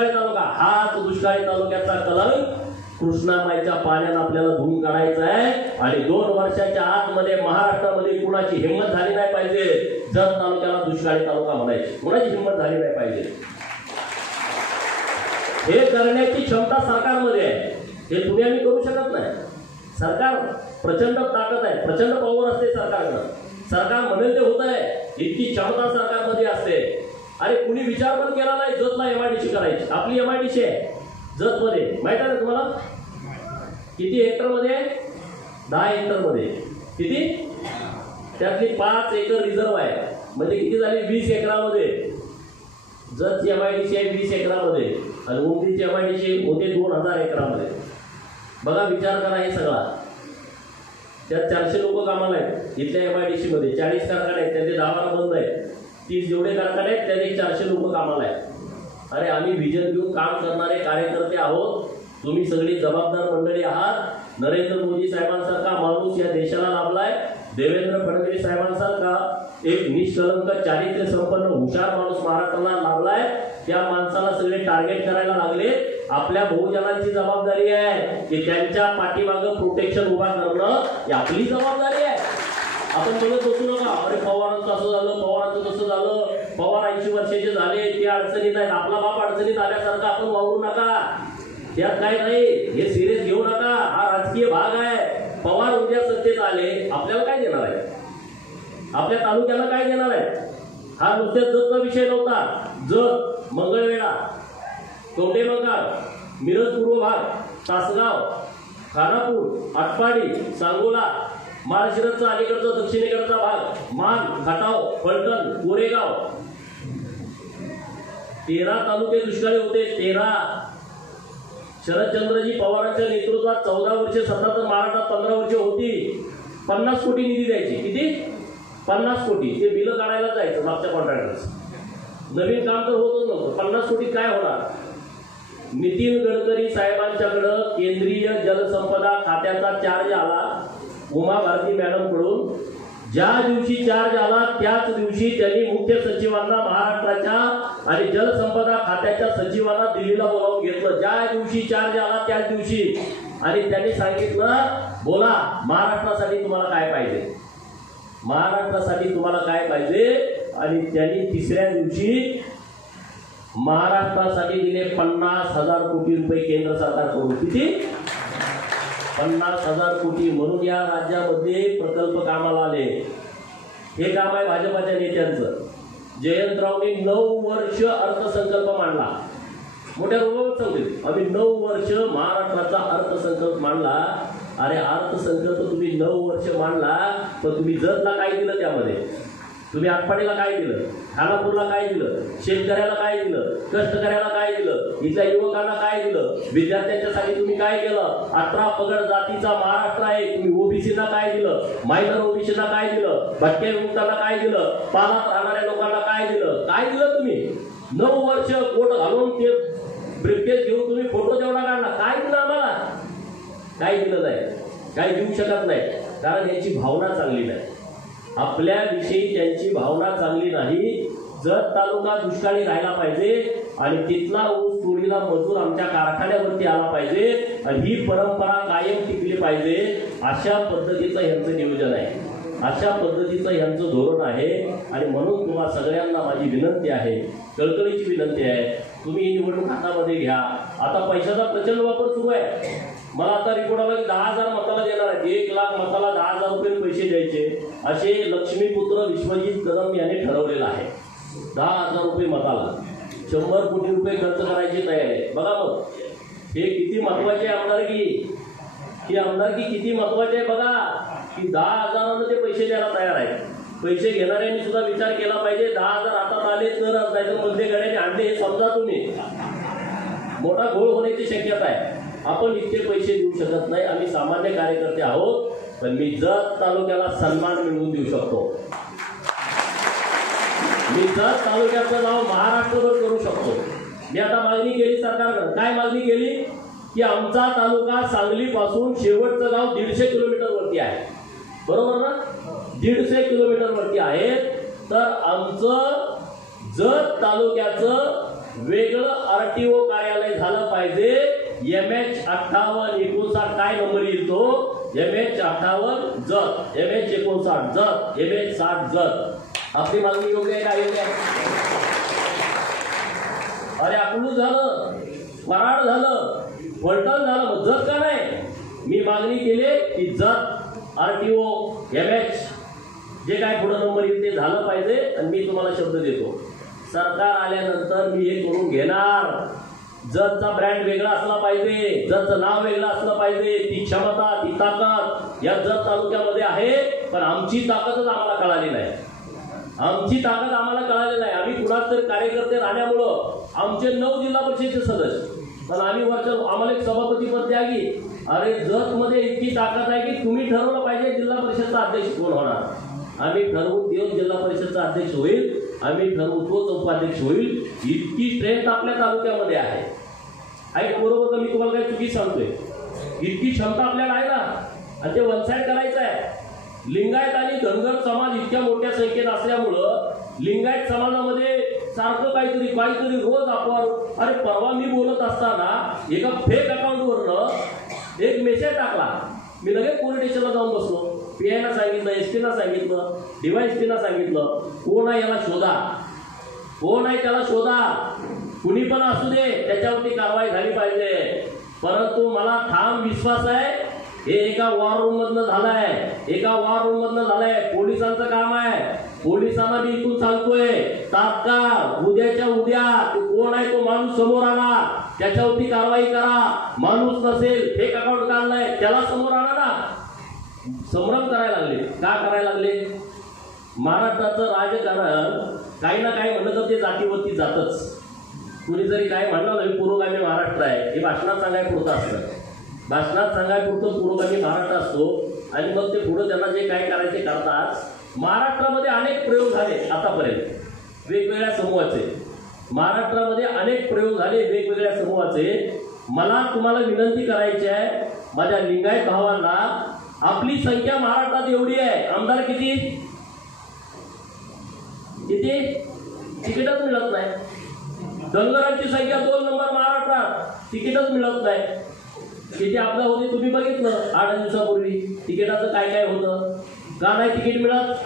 तालुका हाच दुष्काळी तालुक्याचा कलंक कृष्णामाईच्या पाण्यानं आपल्याला धुवून काढायचा आहे. आणि 2 वर्षाच्या आतमध्ये महाराष्ट्रामध्ये कुणाची हिंमत झाली नाही पाहिजे जत तालुक्याला दुष्काळी तालुका म्हणायची. कुणाची हिंमत झाली नाही पाहिजे. हे करण्याची क्षमता सरकारमध्ये आहे. हे तुम्ही आम्ही करू शकत नाही. सरकार प्रचंड ताकद आहे, प्रचंड पॉवर असते सरकारनं. सरकार म्हणेल ते होत आहे, इतकी क्षमता सरकारमध्ये असते. अरे कुणी विचार पण केला नाही जतला MIDC करायची. आपली MIDC आहे जत मध्ये, माहित आहे ना तुम्हाला? किती हेक्टर मध्ये? 10 हेक्टर मध्ये. किती? त्यातली 5 एकर रिझर्व आहे. म्हणजे किती झाली 20 एकरामध्ये. जत MIDC आहे 20 एकरामध्ये आणि उमदीची MIDC होते 2000 एकरामध्ये. बघा विचार करा हे सगळा. त्यात 400 लोक कामाला आहेत इथल्या MIDC मध्ये. 40 कारखाने आहेत त्याचे 10 बंद आहेत. 30 जेवढे कारखाने आहेत त्यात 400 लोक कामाला आहेत. अरे आम्ही विजन घेऊन काम करणारे कार्यकर्ते आहोत. तुम्ही सगळी जबाबदार मंडळी आहात. नरेंद्र मोदी साहेबांसारखा माणूस या देशाला लाभलाय. देवेंद्र फडणवीस साहेबांसारखा एक निष्कलंक चारित्र्य संपन्न हुशार माणूस महाराष्ट्राला लाभलाय. त्या माणसाला सगळे टार्गेट करायला लागले. आपल्या बहुजनांची जबाबदारी आहे की त्यांच्या पाठीमागं प्रोटेक्शन उभा करणं ही आपली जबाबदारी आहे. आपण बघत बसू नका अरे पवारांचं असं झालं, पवारांचं तसं झालं, पवार 80 वर्षाचे झाले ते अडचणीत आहेत, आपला बाप अडचणीत आल्यासारखं आपण वावरू नका. त्यात काय नाही, हे सिरियस घेऊ नका. हा राजकीय भाग आहे. पवार उद्या सत्तेत आले आपल्याला काय देणार आहे, आपल्या तालुक्याला काय देणार आहे. हा नुसत्या जतचा विषय नव्हता. जत, मंगळवेढा, कवटेमंकाळ, मिरज पूर्व भाग, तासगाव, खानापूर, आटपाडी, सांगोला, माळशिरसचा अलीकडचा दक्षिणेकडचा भाग, मान, खटाव, फलटण, कोरेगाव, 13 तालुके दुष्काळी होते. 13. शरदचंद्रजी पवारांच्या नेतृत्वात 14 वर्षे सत्ता तर महाराष्ट्रात 15 वर्ष होती. 50 कोटी निधी द्यायची. किती? 50 कोटी. ते बिलं काढायला जायचं मागच्या कॉन्ट्रॅक्टर्स. नवीन काम तर होतच नव्हतं. 50 कोटी काय होणार. नितीन गडकरी साहेबांच्याकडं केंद्रीय जलसंपदा खात्याचा चार्ज आला उमा भारती मॅडम कडून. ज्या दिवशी चार्ज आला त्याच दिवशी त्यांनी मुख्य सचिवांना महाराष्ट्राच्या आणि जलसंपदा खात्याच्या सचिवांना दिल्लीला बोलावून घेतलं. ज्या दिवशी चार्ज आला त्याच दिवशी. आणि त्यांनी सांगितलं बोला महाराष्ट्रासाठी तुम्हाला काय पाहिजे, महाराष्ट्रासाठी तुम्हाला काय पाहिजे. आणि त्यांनी तिसऱ्या दिवशी महाराष्ट्रासाठी दिले 50,000 कोटी रुपये केंद्र सरकारकडून. किती? 50,000 कोटी. म्हणून या राज्यामध्ये प्रकल्प कामाला आले. हे काम आहे भाजपाच्या नेत्यांचं. जयंतरावनी 9 वर्ष अर्थसंकल्प मांडला. मोठ्या रोगावर सांगते आम्ही 9 वर्ष महाराष्ट्राचा अर्थसंकल्प मांडला. अरे अर्थसंकल्प तुम्ही 9 वर्ष मांडला पण तुम्ही जतला काय दिलं, त्यामध्ये तुम्ही आटपाडीला काय दिलं, खानापूरला काय दिलं, शेतकऱ्याला काय दिलं, कष्टकऱ्याला काय दिलं, इथल्या युवकांना काय दिलं, विद्यार्थ्यांच्यासाठी तुम्ही काय केलं. 18 पगड जातीचा महाराष्ट्र आहे. तुम्ही ओबीसीना काय दिलं, मायनर ओबीसीना काय दिलं, भटक्या विमुक्तांना काय दिलं, पालात राहणाऱ्या लोकांना काय दिलं, काय दिलं तुम्ही. 9 वर्ष कोट घालून ते ब्रीफकेस घेऊन तुम्ही फोटो तेवढा काढला. काय दिलं आम्हाला, काय दिलं नाही, काय देऊ शकत नाही. कारण यांची भावना चांगली नाही. आपल्याविषयी त्यांची भावना चांगली नाही. जत तालुका दुष्काळी राहिला पाहिजे आणि तिथला ऊस तोडीला मजूर आमच्या कारखान्यावरती आला पाहिजे आणि ही परंपरा कायम टिकली पाहिजे. अशा पद्धतीचं यांचं नियोजन आहे, अशा पद्धतीचं यांचं धोरण आहे. आणि म्हणून तुम्हा सगळ्यांना माझी विनंती आहे, कळकळीची विनंती आहे, तुम्ही ही निवडणूक हातामध्ये घ्या. आता पैशाचा प्रचंड वापर सुरू आहे. मला आता रिपोर्ट आला की 10,000 मताला देणार आहेत. 1 लाख मताला 10,000 रुपये पैसे द्यायचे असे लक्ष्मीपुत्र विश्वजित कदम यांनी ठरवलेलं आहे. 10,000 रुपये मताला 100 कोटी रुपये खर्च करायची तयारी आहे. बघा मग हे किती महत्वाचे आमदारकी, ही आमदारकी किती महत्वाची आहे. बघा की 10,000 ते पैसे द्यायला तयार आहेत. पैसे घेणाऱ्यांनी सुद्धा विचार केला पाहिजे. 10,000 हातात आले तरच, नाही तर मधले गाड्याने आणले हे समजा तुम्ही. मोठा घोळ होण्याची शक्यता आहे. आपण इतके पैसे देऊ शकत नाही. आम्ही सामान्य कार्यकर्ते आहोत. पण मी जत तालुक्याला सन्मान मिळवून देऊ शकतो. मी जत तालुक्याचं नाव महाराष्ट्रभर करू शकतो. मी आता मागणी केली सरकारकडे. काय मागणी केली की आमचा तालुका सांगलीपासून शेवटचं गाव 150 किलोमीटर वरती आहे. बरोबर ना, 150 किलोमीटर वरती आहे. तर आमचं जत तालुक्याचं वेगळं RTO कार्यालय झालं पाहिजे. MH5859 काय नंबर येईल तो, MH58 Jat, MH59 Jat, MH60 Jat. आपली मागणी योग्य आहे का, योग्य आहे. अरे अकलूज झालं, कराड झालं, फलटण झालं, जत का नाही. मी मागणी केली की जत RTO MH जे काय पुढे नंबर येईल ते झालं पाहिजे. आणि मी तुम्हाला शब्द देतो सरकार आल्यानंतर मी हे करून घेणार. जतचा ब्रँड वेगळा असला पाहिजे, जतचं नाव वेगळं असलं पाहिजे. ती क्षमता, ती ताकद या जत तालुक्यामध्ये आहे. पण आमची ताकदच आम्हाला कळाली नाही. आमची ताकद आम्हाला कळाली नाही. आम्ही कुणाच तरी कार्यकर्ते राहण्यामुळं आमचे 9 जिल्हा परिषदेचे सदस्य, पण आम्ही वरच्या आम्हाला एक सभापती पद द्या की. अरे जत मध्ये इतकी ताकद आहे की तुम्ही ठरवलं पाहिजे जिल्हा परिषदचा अध्यक्ष कोण होणार. आम्ही ठरवून देऊ जिल्हा परिषदचा अध्यक्ष होईल, आम्ही ठरवू तोच उपाध्यक्ष होईल. इतकी स्ट्रेंथ आपल्या तालुक्यामध्ये आहे. ऐक बरोबर का, मी तुम्हाला काही चुकी सांगतोय. इतकी क्षमता आपल्याला आहे ना, आणि ते वन साईड करायचं आहे. लिंगायत आणि धनगर समाज इतक्या मोठ्या संख्येत असल्यामुळं लिंगायत समाजामध्ये सारखं काहीतरी रोज आपण. अरे परवा मी बोलत असताना एका फेक अकाउंटवरनं एक मेसेज टाकला. मी लगेच पोलीस स्टेशनला जाऊन बसलो. पीआयना सांगितलं, एसटीना सांगितलं, डीवायएसटीना सांगितलं, कोण आहे याला शोधा, कोण आहे त्याला शोधा, कुणी पण असू दे त्याच्यावरती कारवाई झाली पाहिजे. परंतु मला ठाम विश्वास आहे हे एका वॉर रूम मधनं झालंय. पोलिसांचं काम आहे. पोलिसांना मी इथून सांगतोय, तात्काळ उद्याच्या उद्या तो कोण आहे तो माणूस समोर आला त्याच्यावरती कारवाई करा. माणूस नसेल, फेक अकाउंट काढलाय त्याला समोर आणा ना. संभ्रम करायला लागले. का करायला लागले? महाराष्ट्राचं राजकारण काही ना काही म्हणलं तर ते जातीवरती जातच. कुणी जरी काय म्हणलं ना, पुरोगामी महाराष्ट्र आहे, हे भाषणात सांगायपुरतं असतं. भाषणात सांगायपुरतं पुरोगामी महाराष्ट्र असतो, आणि मग ते पुढं त्यांना जे काय करायचे करतात. महाराष्ट्रामध्ये अनेक प्रयोग झाले आतापर्यंत वेगवेगळ्या समूहाचे. महाराष्ट्रामध्ये अनेक प्रयोग झाले वेगवेगळ्या समूहाचे. मला तुम्हाला विनंती करायची आहे माझ्या लिंगायत भावांना, आपली संख्या महाराष्ट्रात एवढी आहे, आमदार किती तिकीटच मिळत नाही. धनगरांची संख्या 2 नंबर महाराष्ट्रात, तिकीटच मिळत नाही. किती आपदा होती तुम्ही बघितलं 8 दिवसापूर्वी. तिकिटाचं काय काय होतं. का नाही तिकीट मिळत?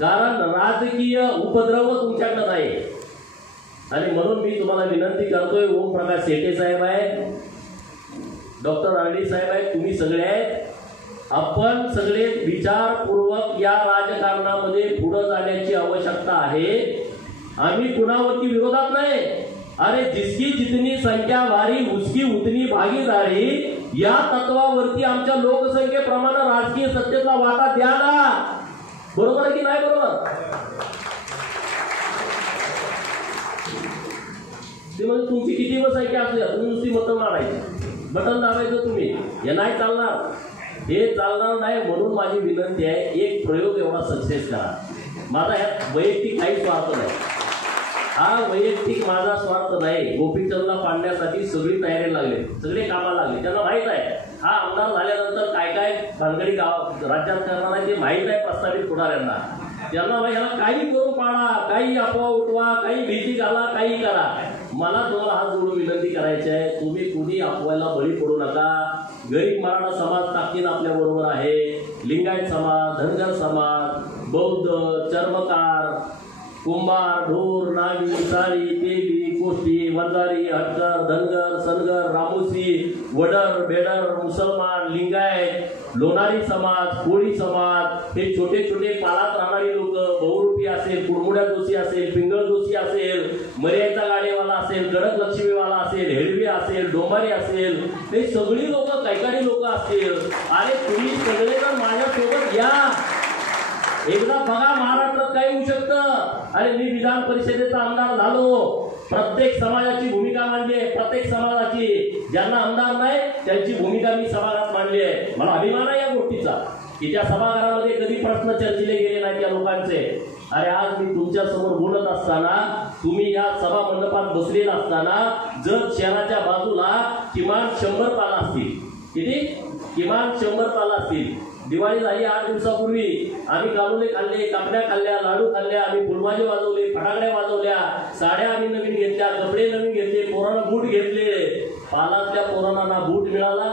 कारण राजकीय उपद्रव तुमच्याकडे नाही. आणि म्हणून मी तुम्हाला विनंती करतोय, ओमप्रकाश शेटे साहेब आहे, डॉक्टर आरडी साहेब आहेत, तुम्ही सगळे आहेत. आपण सगळे विचारपूर्वक या राजकारणामध्ये पुढे जाण्याची आवश्यकता आहे. आम्ही कुणावरती विरोधात नाही. अरे जिसकी जितनी संख्या भारी उसकी उतनी भागीदारी, या तत्वावरती आमच्या लोकसंख्येप्रमाणे राजकीय सत्तेचा वाटा द्या ना. बरोबर आहे की नाही? बरोबर. ते म्हणजे तुमची किती संख्या असू द्या, तुम्ही नुसती मतं मारायची, बटन दाबायचं तुम्ही. हे नाही चालणार, हे चालणार नाही. म्हणून माझी विनंती आहे, एक प्रयोग एवढा सक्सेस करा. माझा ह्यात वैयक्तिक काही स्वार्थ नाही. हा वैयक्तिक माझा स्वार्थ नाही. गोपीचंदला पाडण्यासाठी सगळी तयारी लागली, सगळे कामाला लागले. त्यांना माहित आहे हा आमदार झाल्यानंतर काय काय भानगडी राज्यात करणार आहे ते माहीत आहे प्रस्तावित पुढाऱ्यांना. त्यांना भाई ह्याला काही करून पाडा, काही अफवा उठवा, काही भीती घाला, काही करा. मला तुम्हाला हात जोडून विनंती करायची आहे, तुम्ही कुणी अफवाला बळी पडू नका. गरीब मराठा समाज ताकदीनं आपल्या बरोबर आहे. लिंगायत समाज, धनगर समाज, बौद्ध, चर्मकार, कुंभार, ढोर, नागी, साळी, तेली, कोष्टी, वंजारी, हटकर, धनगर, सनगर, रामोसी, वडर, बेडर, मुसलमान, लिंगायत, लोणारी समाज, कोळी समाज, हे छोटे छोटे पालात राहणारी लोक, बहुरूपी असेल, कुरमुड्या जोशी असेल, पिंगळ जोशी असेल, मर्यादा गाडेवाला असेल, गडक लक्ष्मीवाला असेल, हेडवी असेल, डोंबारी असेल, हे सगळी लोक, कैकाडी लोक असतील. अरे तुम्ही सगळेजण माझ्यासोबत या. एकदा बघा महाराष्ट्रात काय होऊ शकतं. अरे मी विधान परिषदेचा आमदार झालो, प्रत्येक समाजाची भूमिका मांडली आहे. प्रत्येक समाजाची, ज्यांना आमदार नाही त्यांची भूमिका मी सभागृहात मांडली आहे. मला अभिमान आहे या गोष्टीचा की त्या सभागृहामध्ये कधी प्रश्न चर्चिले गेले नाही त्या लोकांचे. अरे आज मी तुमच्या समोर बोलत असताना, तुम्ही या सभा मंडपात बसलेला असताना, जर शहराच्या बाजूला किमान 100 पाला असतील. किती? किमान 100 पाला असतील. दिवाळी झाली 8 दिवसापूर्वी, आम्ही कानुले खाल्ले, कापड्या खाल्ल्या, लाडू खाल्ल्या, आम्ही फुलबाजी वाजवले, फटाकड्या वाजवल्या, साड्या आम्ही नवीन घेतल्या, कपडे नवीन घेतले, पोरांना बूट घेतले. पालातल्या पोरांना ना बूट मिळाला,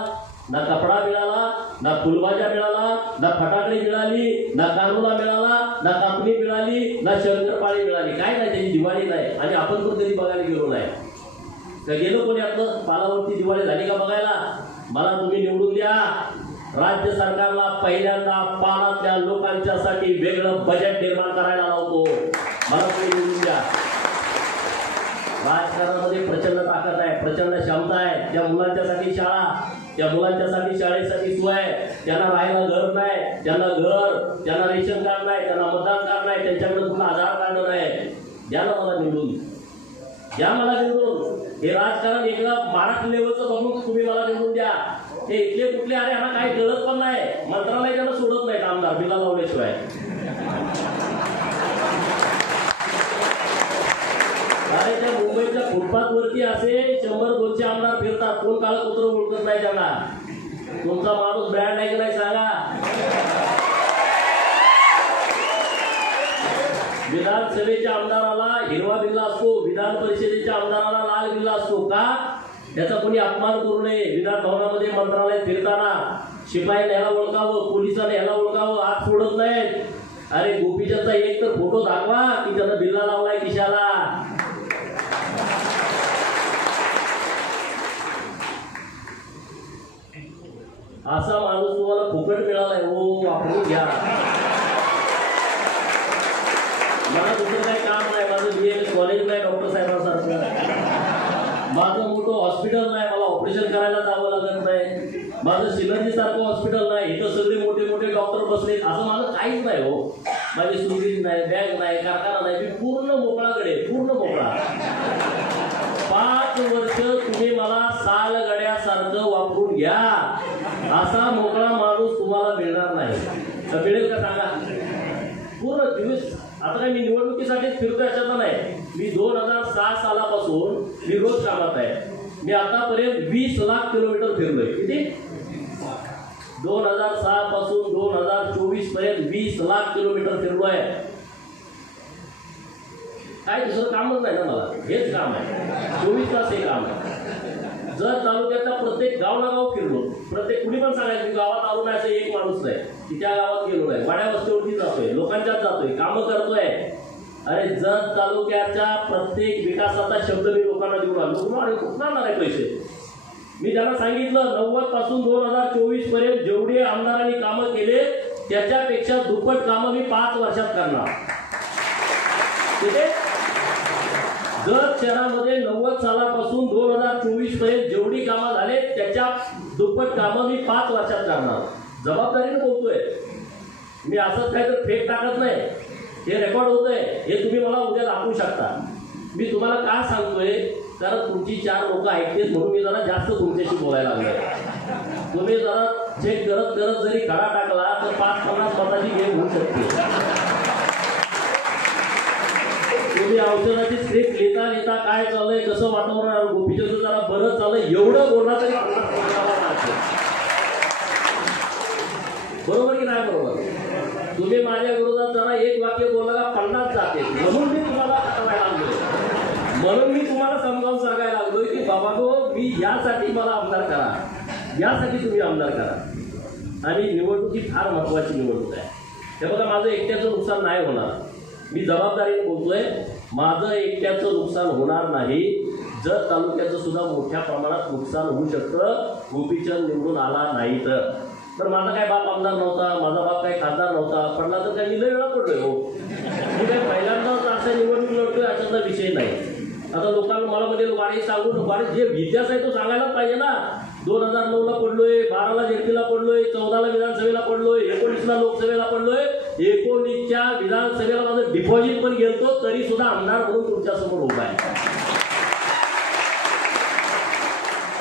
ना कपडा मिळाला, ना फुलबाजा मिळाला, ना फटाकडी मिळाली, ना कानुला मिळाला, ना कापणी मिळाली, ना शंकरपाळी मिळाली. काय नाही, त्याची दिवाळी नाही. आणि आपण पण कधी बघायला गेलो नाही का? गेलो कोणी आपलं पालावरती दिवाळी झाली का बघायला? मला तुम्ही निवडून द्या. राज्य सरकारला पहिल्यांदा पालातल्या लोकांच्यासाठी वेगळं बजेट निर्माण करायला लावतो. मला तुम्ही निवडून द्या. राजकारणामध्ये प्रचंड ताकद आहे, प्रचंड क्षमता आहे. त्या मुलांच्यासाठी शाळा, त्या मुलांच्यासाठी शाळेसाठी सोय आहे, त्यांना राहायला घर नाही, त्यांना रेशन कार्ड नाही, त्यांना मतदान कार्ड नाही, त्यांच्याकडे कुठला आधार कार्ड नाही. द्या ना मला निवडून, हे राजकारण एकदा महाराष्ट्र लेवलचं बघून तुम्ही मला निवडून द्या. हे इथले कुठले अरे यांना काही कळत पण नाही, मंत्रालय त्यांना सोडत नाहीत आमदार बिला लावल्याशिवाय. अरे त्या मुंबईच्या फुटपाथ वरती असे 100-200 आमदार फिरतात, कोण काळकुत्र ओळखत नाही त्यांना. तुमचा माणूस ब्रँड आहे की नाही सांगा. विधानसभेच्या आमदाराला हिरवा बिल्ला असतो, विधान परिषदेच्या आमदाराला लाल बिल्ला असतो. का? त्याचा कोणी अपमान करू नये. विधान भवनामध्ये मंत्रालयात फिरताना शिपाई याला ओळखावं, पोलिसांना याला ओळखावं, आत सोडत नाहीत. अरे गोपीचंदचा एक तर फोटो दाखवा की त्यानं बिल्ला लावलाय खिशाला. असा माणूस तुम्हाला फुकट मिळालाय, हो वापरून घ्या. मला दुसरं काही काम नाही, माझं BAMS कॉलेज नाही डॉक्टर साहेबांसारखं, माझं मोठं हॉस्पिटल नाही, मला ऑपरेशन करायला जावं लागत नाही, माझं सिलर्जी सारखं हॉस्पिटल नाही, इथं सगळे मोठे मोठे डॉक्टर बसले, असं माझं काहीच नाही. हो माझी सुविधा नाही, बँक नाही, कारखाना नाही, मी पूर्ण मोकळाकडे, पूर्ण मोकळा. 5 वर्ष तुम्ही मला सालगड्यासारखं वापरून घ्या, असा मोकळा माणूस तुम्हाला मिळणार नाही. मिळेल का सांगा? पूर्ण दिवस. आता काय मी निवडणुकीसाठीच फिरतो याच्यात नाही. मी 2006 सालापासून मी रोज कामात आहे. मी आतापर्यंत 20 लाख किलोमीटर फिरलोय. किती? 2006 पासून 2024 पर्यंत 20 लाख किलोमीटर फिरलोय. काय दुसरं कामच नाही ना मला, हेच काम आहे. 24 तास हे काम आहे. जर तालुक्यातला प्रत्येक गावला गाव फिरलो, प्रत्येक कुणी पण सांगायचं मी गावात आलो नाही असं एक माणूस नाही की त्या गावात गेलो नाही. वाड्या वस्तीवरती जातोय, लोकांच्यात जातोय, कामं करतोय. अरे जत तालुक्याच्या प्रत्येक विकासाचा शब्द मी लोकांना देऊन आलो. आणि कुठणार नाही पैसे. मी त्यांना सांगितलं 90 पासून 2024 पर्यंत जेवढे आमदारांनी कामं केले त्याच्यापेक्षा दुप्पट कामं मी 5 वर्षात करणार. जत शहरामध्ये 90 सालापासून 2024 पर्यंत जेवढी कामं झाले त्याच्या दुप्पट कामं मी 5 वर्षात करणार. जबाबदारीने बोलतोय मी, असंच काय तर फेक टाकत नाही. हे रेकॉर्ड होतंय, हे तुम्ही मला उद्या दाखवू शकता. मी तुम्हाला का सांगतोय, कारण तुमची 4 लोक ऐकतेत म्हणून मी जरा जास्त तुमच्याशी बोलायला लागलोय. तुम्ही जरा चेक करत करत जरी खडा टाकला तर 5-50 मताची गेम होऊ शकते. तुम्ही औषधाची स्क्रिप्ट लिहिता काय चाललंय, कसं वातावरण, गोपीचंद जरा बरं चाललंय एवढं बोलला तरी बरोबर की नाही बरोबर? तुम्ही माझ्या विरोधात जरा एक वाक्य बोलला का 50 जाते. म्हणून मी तुम्हाला हटवायला लागलोय, म्हणून मी तुम्हाला समजावून सांगायला लागलोय की बाबांनो मी यासाठी मला आमदार करा, यासाठी तुम्ही आमदार करा. आणि निवडणूक ही फार महत्वाची निवडणूक आहे. हे बघा, माझं एकट्याचं नुकसान नाही होणार. मी जबाबदारीने बोलतोय, माझं एकट्याचं नुकसान होणार नाही. जत तालुक्याचं सुद्धा मोठ्या प्रमाणात नुकसान होऊ शकतं गोपीचंद निवडून आला नाही तर माझा काय बाप आमदार नव्हता, माझा बाप काही खासदार नव्हता, पडला तर काही मी लय वेळा पडलोय. हो मी काही पहिल्यांदाच अशा निवडणूक लढतोय अशातला विषय नाही. आता लोकांना मला मध्ये वाढी सांगू वाढी जे इतिहास आहे तो सांगायलाच पाहिजे ना. 2009ला पडलोय, 12ला जेडपीला पडलोय, 14ला विधानसभेला पडलोय, 19ला लोकसभेला पडलोय, 19च्या विधानसभेला माझं डिपॉझिट पण गेलतो, तरी सुद्धा आमदार म्हणून तुमच्या समोर उभा आहे.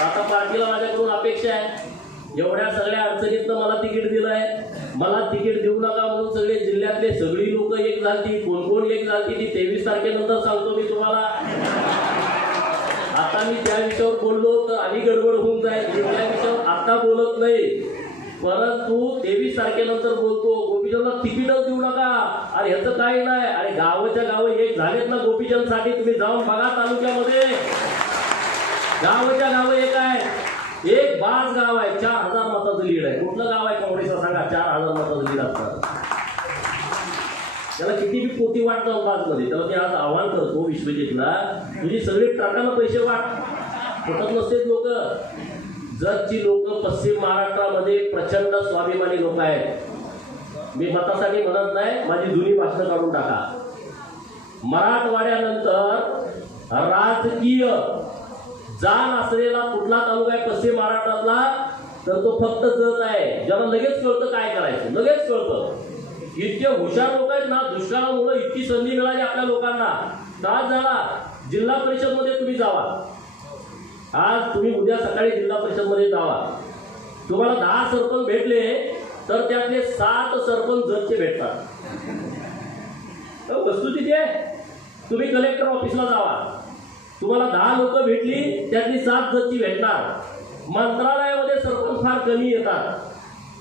आता पार्टीला माझ्याकडून अपेक्षा आहे, एवढ्या सगळ्या अडचणीतनं मला तिकीट दिलंय, मला तिकीट देऊ नका म्हणून सगळे जिल्ह्यातले सगळी लोक एक झालती. कोण कोण एक झालती ती 23 तारखेनंतर सांगतो मी तुम्हाला. आता मी त्या विषयावर बोललो तर आणि गडबड होऊन जाईल. मी त्या विषयावर आता बोलत नाही, परंतु 23 तारखेनंतर बोलतो. गोपीचंदला तिकीटच देऊ नका. अरे ह्याचं काही नाही. अरे गावाच्या गाव एक झालेत ना गोपीचंदसाठी. तुम्ही जाऊन बघा तालुक्यामध्ये, गावाच्या गाव एक आहे. एक बाज गाव आहे, 4000 मताचं लीड आहे. कुठलं गाव आहे काँग्रेसला सांगा 4000 मताचं लीड असतं. त्याला किती बी पोती वाटतं बाजमध्ये. तेव्हा मी आज आव्हान करतो विश्वजितला, तुझी सगळे ट्रकाला पैसे वाट. फुटत नसतेच लोक. जतची लोक पश्चिम महाराष्ट्रामध्ये प्रचंड स्वाभिमानी लोक आहेत. मी मतासाठी म्हणत नाही, माझी जुनी भाषणं काढून टाका. मराठवाड्यानंतर राजकीय जाण असलेला कुठला तालुका आहे पश्चिम महाराष्ट्रातला तर तो फक्त जत आहे. ज्याला लगेच कळतं काय करायचं, लगेच कळतं. इतके हुशार लोक आहेत ना, दुष्काळामुळे इतकी संधी मिळाली आपल्या लोकांना. त्रास झाला, जिल्हा परिषद मध्ये तुम्ही जावा. आज तुम्ही उद्या सकाळी जिल्हा परिषद मध्ये जावा, तुम्हाला 10 सरपंच भेटले तर त्यातले 7 सरपंच जतचे भेटतात. वस्तुस्थिती आहे. तुम्ही कलेक्टर ऑफिसला जावा, तुम्हाला 10 लोक भेटली त्यातली 7 जतची भेटणार. मंत्रालयामध्ये सरपंच फार कमी येतात,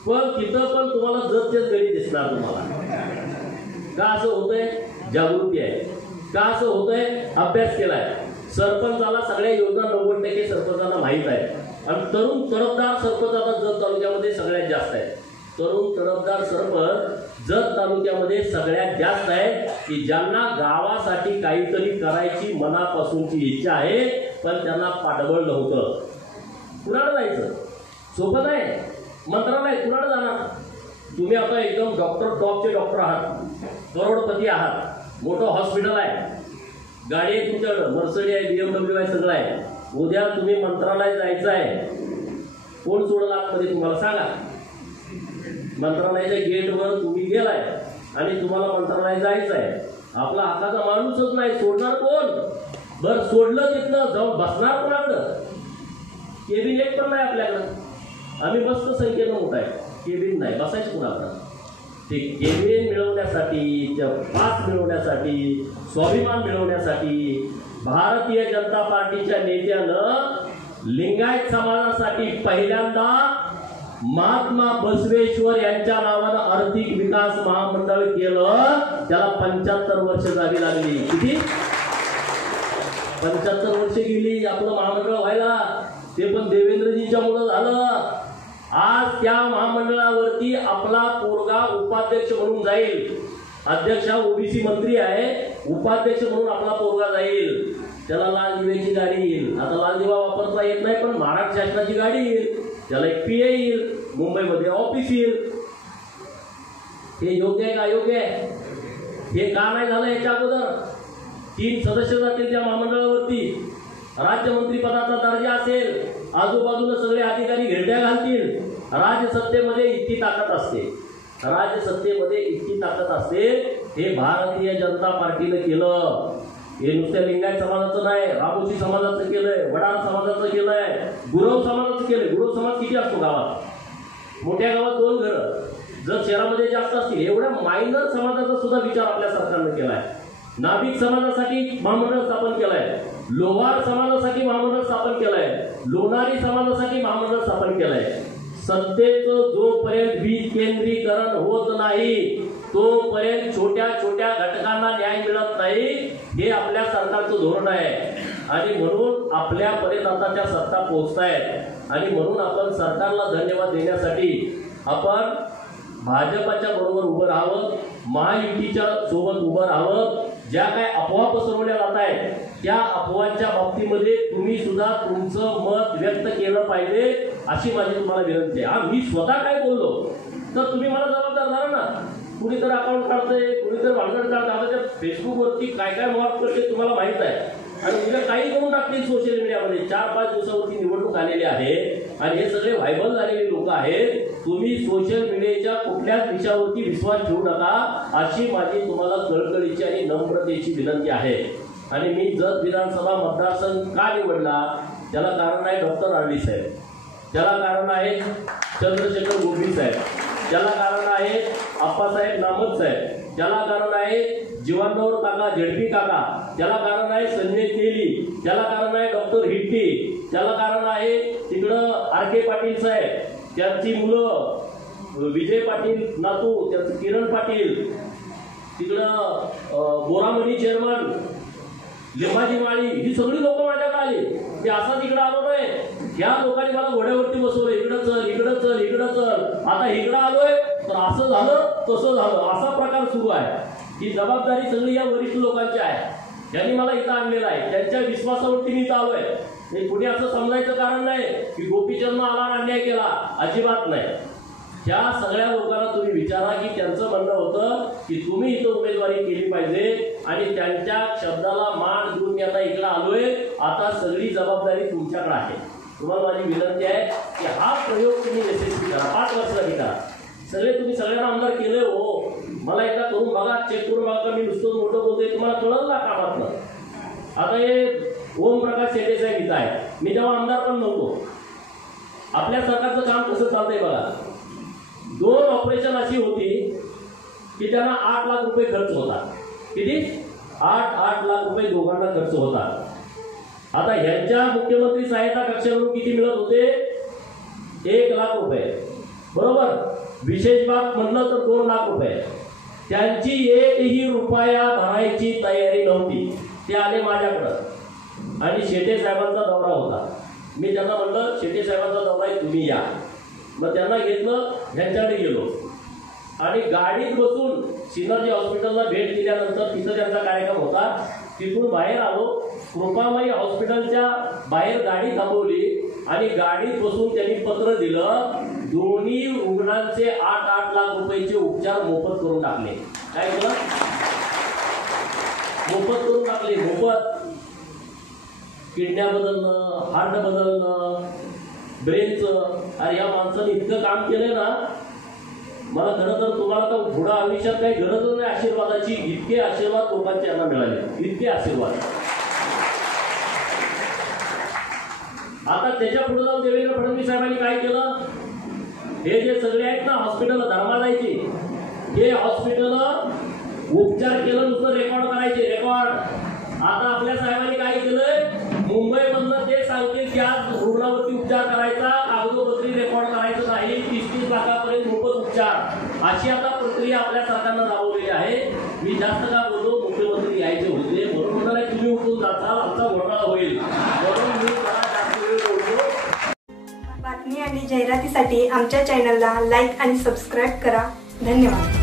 पण तिथं पण तुम्हाला जतचेच गडी दिसणार तुम्हाला. का असं होतंय? जागृती आहे. का असं होतंय? अभ्यास केलाय. सरपंचाला सगळ्या योजना 90% सरपंचांना माहीत आहे. आणि तरुण तडफदार सरपंच आता जत तालुक्यामध्ये सगळ्यात जास्त आहे. तरुण तडफदार सरपंच जत तालुक्यामध्ये सगळ्यात जास्त आहे, की ज्यांना गावासाठी काहीतरी करायची मनापासूनची इच्छा आहे, पण त्यांना पाठबळ नव्हतं. कुणाला जायचं? सोपं नाही. मंत्रालय कुणाला जाणार? तुम्ही आता एकदम टॉपचे डॉक्टर आहात, करोडपती आहात, मोठं हॉस्पिटल आहे, गाडी आहे तुमच्याकडं, मर्सिडीज आहे, BMW आहे, सगळं आहे. उद्या तुम्ही मंत्रालय जायचं आहे, कोण सोडलं आतमध्ये तुम्हाला सांगा? मंत्रालयाच्या गेटवर तुम्ही गेलाय आणि तुम्हाला मंत्रालय जायचं आहे. आपला हक्काचा माणूसच नाही, सोडणार कोण? बरं सोडलं तिथनं जाऊन बसणार कोणाकडं? केबिनेट पण नाही आपल्याकडं. आम्ही मस्त संख्येनं मोठा आहे, केबिन नाही, बसायचं कोणाकडं? ते केबिन मिळवण्यासाठी, पास मिळवण्यासाठी, स्वाभिमान मिळवण्यासाठी भारतीय जनता पार्टीच्या नेत्यानं लिंगायत समाजासाठी पहिल्यांदा महात्मा बसवेश्वर यांच्या नावानं आर्थिक विकास महामंडळ केलं. त्याला 75 वर्ष जावी लागली. किती? 75 वर्ष गेली आपलं महामंडळ व्हायला. ते पण देवेंद्रजीच्या मुळे झालं. आज त्या महामंडळावरती आपला पोरगा उपाध्यक्ष म्हणून जाईल. अध्यक्ष हा ओबीसी मंत्री आहे, उपाध्यक्ष म्हणून आपला पोरगा जाईल. त्याला लाल दिव्याची गाडी येईल. आता लाल दिवा वापरता येत नाही, पण महाराष्ट्र शासनाची गाडी येईल. त्याला एक PA येईल, मुंबईमध्ये ऑफिस येईल. हे योग्य आहे का? अयोग्य आहे? हे का नाही झालं याच्या अगोदर? 3 सदस्य जातील त्या महामंडळावरती. राज्यमंत्री पदाचा दर्जा असेल, आजूबाजूला सगळे अधिकारी घेरड्या घालतील. राज्यसत्तेमध्ये इतकी ताकद असते, राज्यसत्तेमध्ये इतकी ताकद असते. हे भारतीय जनता पार्टीनं केलं. हे नुसत्या लिंगायत समाजाचं नाही, रामोशी समाजाचं केलंय, वडार समाजाचं केलंय, गुरव समाजाचं केलंय. गुरव समाज किती असतो गावात? मोठ्या गावात 2 घरं, जर शहरामध्ये जास्त असतील. एवढ्या मायनर समाजाचा सुद्धा विचार आपल्या सरकारनं केलाय. नाभिक समाजासाठी महामंडळ स्थापन केलंय, लोहार समाजासाठी महामंडळ स्थापन केलंय, लोणारी समाजासाठी महामंडळ स्थापन केलंय. सत्तेचं जोपर्यंत विकेंद्रीकरण होत नाही, तोपर्यंत छोट्या छोट्या घटकांना न्याय मिळत नाही. हे आपल्या सरकारचं धोरण आहे. आणि म्हणून आपल्यापर्यंत आता त्या सत्ता पोहोचतायत. आणि म्हणून आपण सरकारला धन्यवाद देण्यासाठी आपण भाजपाच्या बरोबर उभं राहावं, महायुतीच्या सोबत उभं राहावं. ज्या काय अफवा पसरवल्या जात आहेत त्या अफवांच्या बाबतीमध्ये तुम्ही सुद्धा तुमचं मत व्यक्त केलं पाहिजे, अशी माझी तुम्हाला विनंती आहे. मी स्वतः काय बोललो तर तुम्ही मला जबाबदार धरा ना. कुणीतरी अकाउंट काढतंय, कुणीतरी भांडण काढतं. आता त्या फेसबुकवरती काय काय मॉक करते तुम्हाला माहित आहे. आणि उद्या काही करून टाकतील सोशल मीडियामध्ये. 4-5 दिवसावरती निवडणूक आलेली आहे आणि हे सगळे व्हायबल झालेले लोक आहेत. तुम्ही सोशल मीडियाच्या कुठल्याच विषयावरती विश्वास ठेवू नका, अशी माझी तुम्हाला कळकळीची आणि नम्रतेची विनंती आहे. आणि मी जत विधानसभा मतदारसंघ का निवडला त्याला कारण आहे डॉक्टर आर्डी साहेब, त्याला कारण आहे चंद्रशेखर गोपी साहेब, त्याला कारण आहे आप्पासाहेब नामत साहेब, त्याला कारण आहे जीवानंद काका झेडपी काका, त्याला कारण आहे संजय तेली, त्याला कारण आहे डॉक्टर हिट्टी, त्याला कारण आहे तिकडं RK पाटील साहेब, त्यांची मुलं विजय पाटील नातू, त्यांचं किरण पाटील, तिकडं बोरामणी चेअरमन, लिंबाजी माळी, ही सगळी लोक माझ्याकडे आली. मी असा तिकडं आलो नाही. या लोकांनी मला घोड्यावरती बसवलं, इकडं चल इकडं चल इकडं चल. आता इकडं आलोय तर असं झालं तसं झालं, असा प्रकार सुरू आहे. ही जबाबदारी सगळी या वरिष्ठ लोकांची आहे. त्यांनी मला इथं आणलेलं आहे, त्यांच्या विश्वासावरती मी इथं आलोय. कुणी असं समजायचं कारण नाही की गोपीचंद आला आणि अन्याय केला, अजिबात नाही. त्या सगळ्या लोकांना तुम्ही विचारा की त्यांचं म्हणणं होतं की तुम्ही इथं उमेदवारी केली पाहिजे आणि त्यांच्या शब्दाला मान देऊन मी आता इकडे आलोय. आता सगळी जबाबदारी तुमच्याकडे आहे. तुम्हाला माझी विनंती आहे की हा प्रयोग तुम्ही यशस्वी करा, 5 वर्षासाठी करा. सगळे तुम्ही सगळ्यांना आमदार केले हो, मला एकदा करून बघा, चेक करून बघा. मी नुसतं मोठं बोलतोय, तुम्हाला कळलं ना कामातलं. आता हे ओमप्रकाश शेटे साहेब इथं आहे, मी जेव्हा आमदार पण नव्हतो. आपल्या सरकारचं काम कसं चालतंय बघा. 2 ऑपरेशन अशी होती की त्यांना 8 लाख रुपये खर्च होता. किती? 8 लाख रुपये दोघांना खर्च होता. आता ह्यांच्या मुख्यमंत्री सहायता कक्षावरून किती मिळत होते? 1 लाख रुपये, बरोबर. विशेष बाब म्हणलं तर 2 लाख रुपये. त्यांची 1ही रुपया भरायची तयारी नव्हती. ते आले माझ्याकडं आणि शेटे साहेबांचा दौरा होता. मी त्यांना म्हणलं शेटे साहेबांचा दौरा आहे, तुम्ही या. मग त्यांना घेतलं, ह्यांच्याकडे गेलो आणि गाडीत बसून सिनर्जी हॉस्पिटलला भेट दिल्यानंतर तिथं त्यांचा कार्यक्रम होता. तिथून बाहेर आलो, कृपामयी हॉस्पिटलच्या बाहेर गाडी थांबवली आणि गाडीत बसून त्यांनी पत्र दिलं, दोन्ही रुग्णांचे 8 लाख रुपयाचे उपचार मोफत करून टाकले. काय केलं? मोफत करून टाकले, मोफत. किडन्या बदलणं, हार्ट बदलणं, ब्रेनचं. अरे या माणसाने इतकं काम केलंय ना, मला खरं तर तुम्हाला तर पुढं आयुष्यात काही गरज नाही आशीर्वादाची. इतके आशीर्वाद लोकांचे यांना मिळाले, इतके आशीर्वाद. आता त्याच्या पुढे जाऊन देवेंद्र फडणवीस साहेबांनी काय केलं? हे जे सगळे आहेत ना हॉस्पिटल धर्मादायची, हे हॉस्पिटल उपचार केलं नुसतं रेकॉर्ड करायचे, रेकॉर्ड. आता आपल्या साहेबांनी काय केलंय? मुंबईमधनं ते सांगते की आज रुग्णावरती उपचार करायचा, कागदोपत्री रेकॉर्ड करायचं नाही, 30 लाखापर्यंत मोफत उपचार, अशी आता प्रक्रिया आपल्या सरकारनं राबवलेली आहे. मी जास्त का बोलतो, मुख्यमंत्री यायचे होते म्हणून म्हणाले तुम्ही उठून जाताल, आमचा घोटाळा होईल, म्हणून मी मला जास्त वेळ बोलतो. बातमी आणि जाहिरातीसाठी आमच्या चॅनलला लाईक आणि सबस्क्राईब करा. धन्यवाद.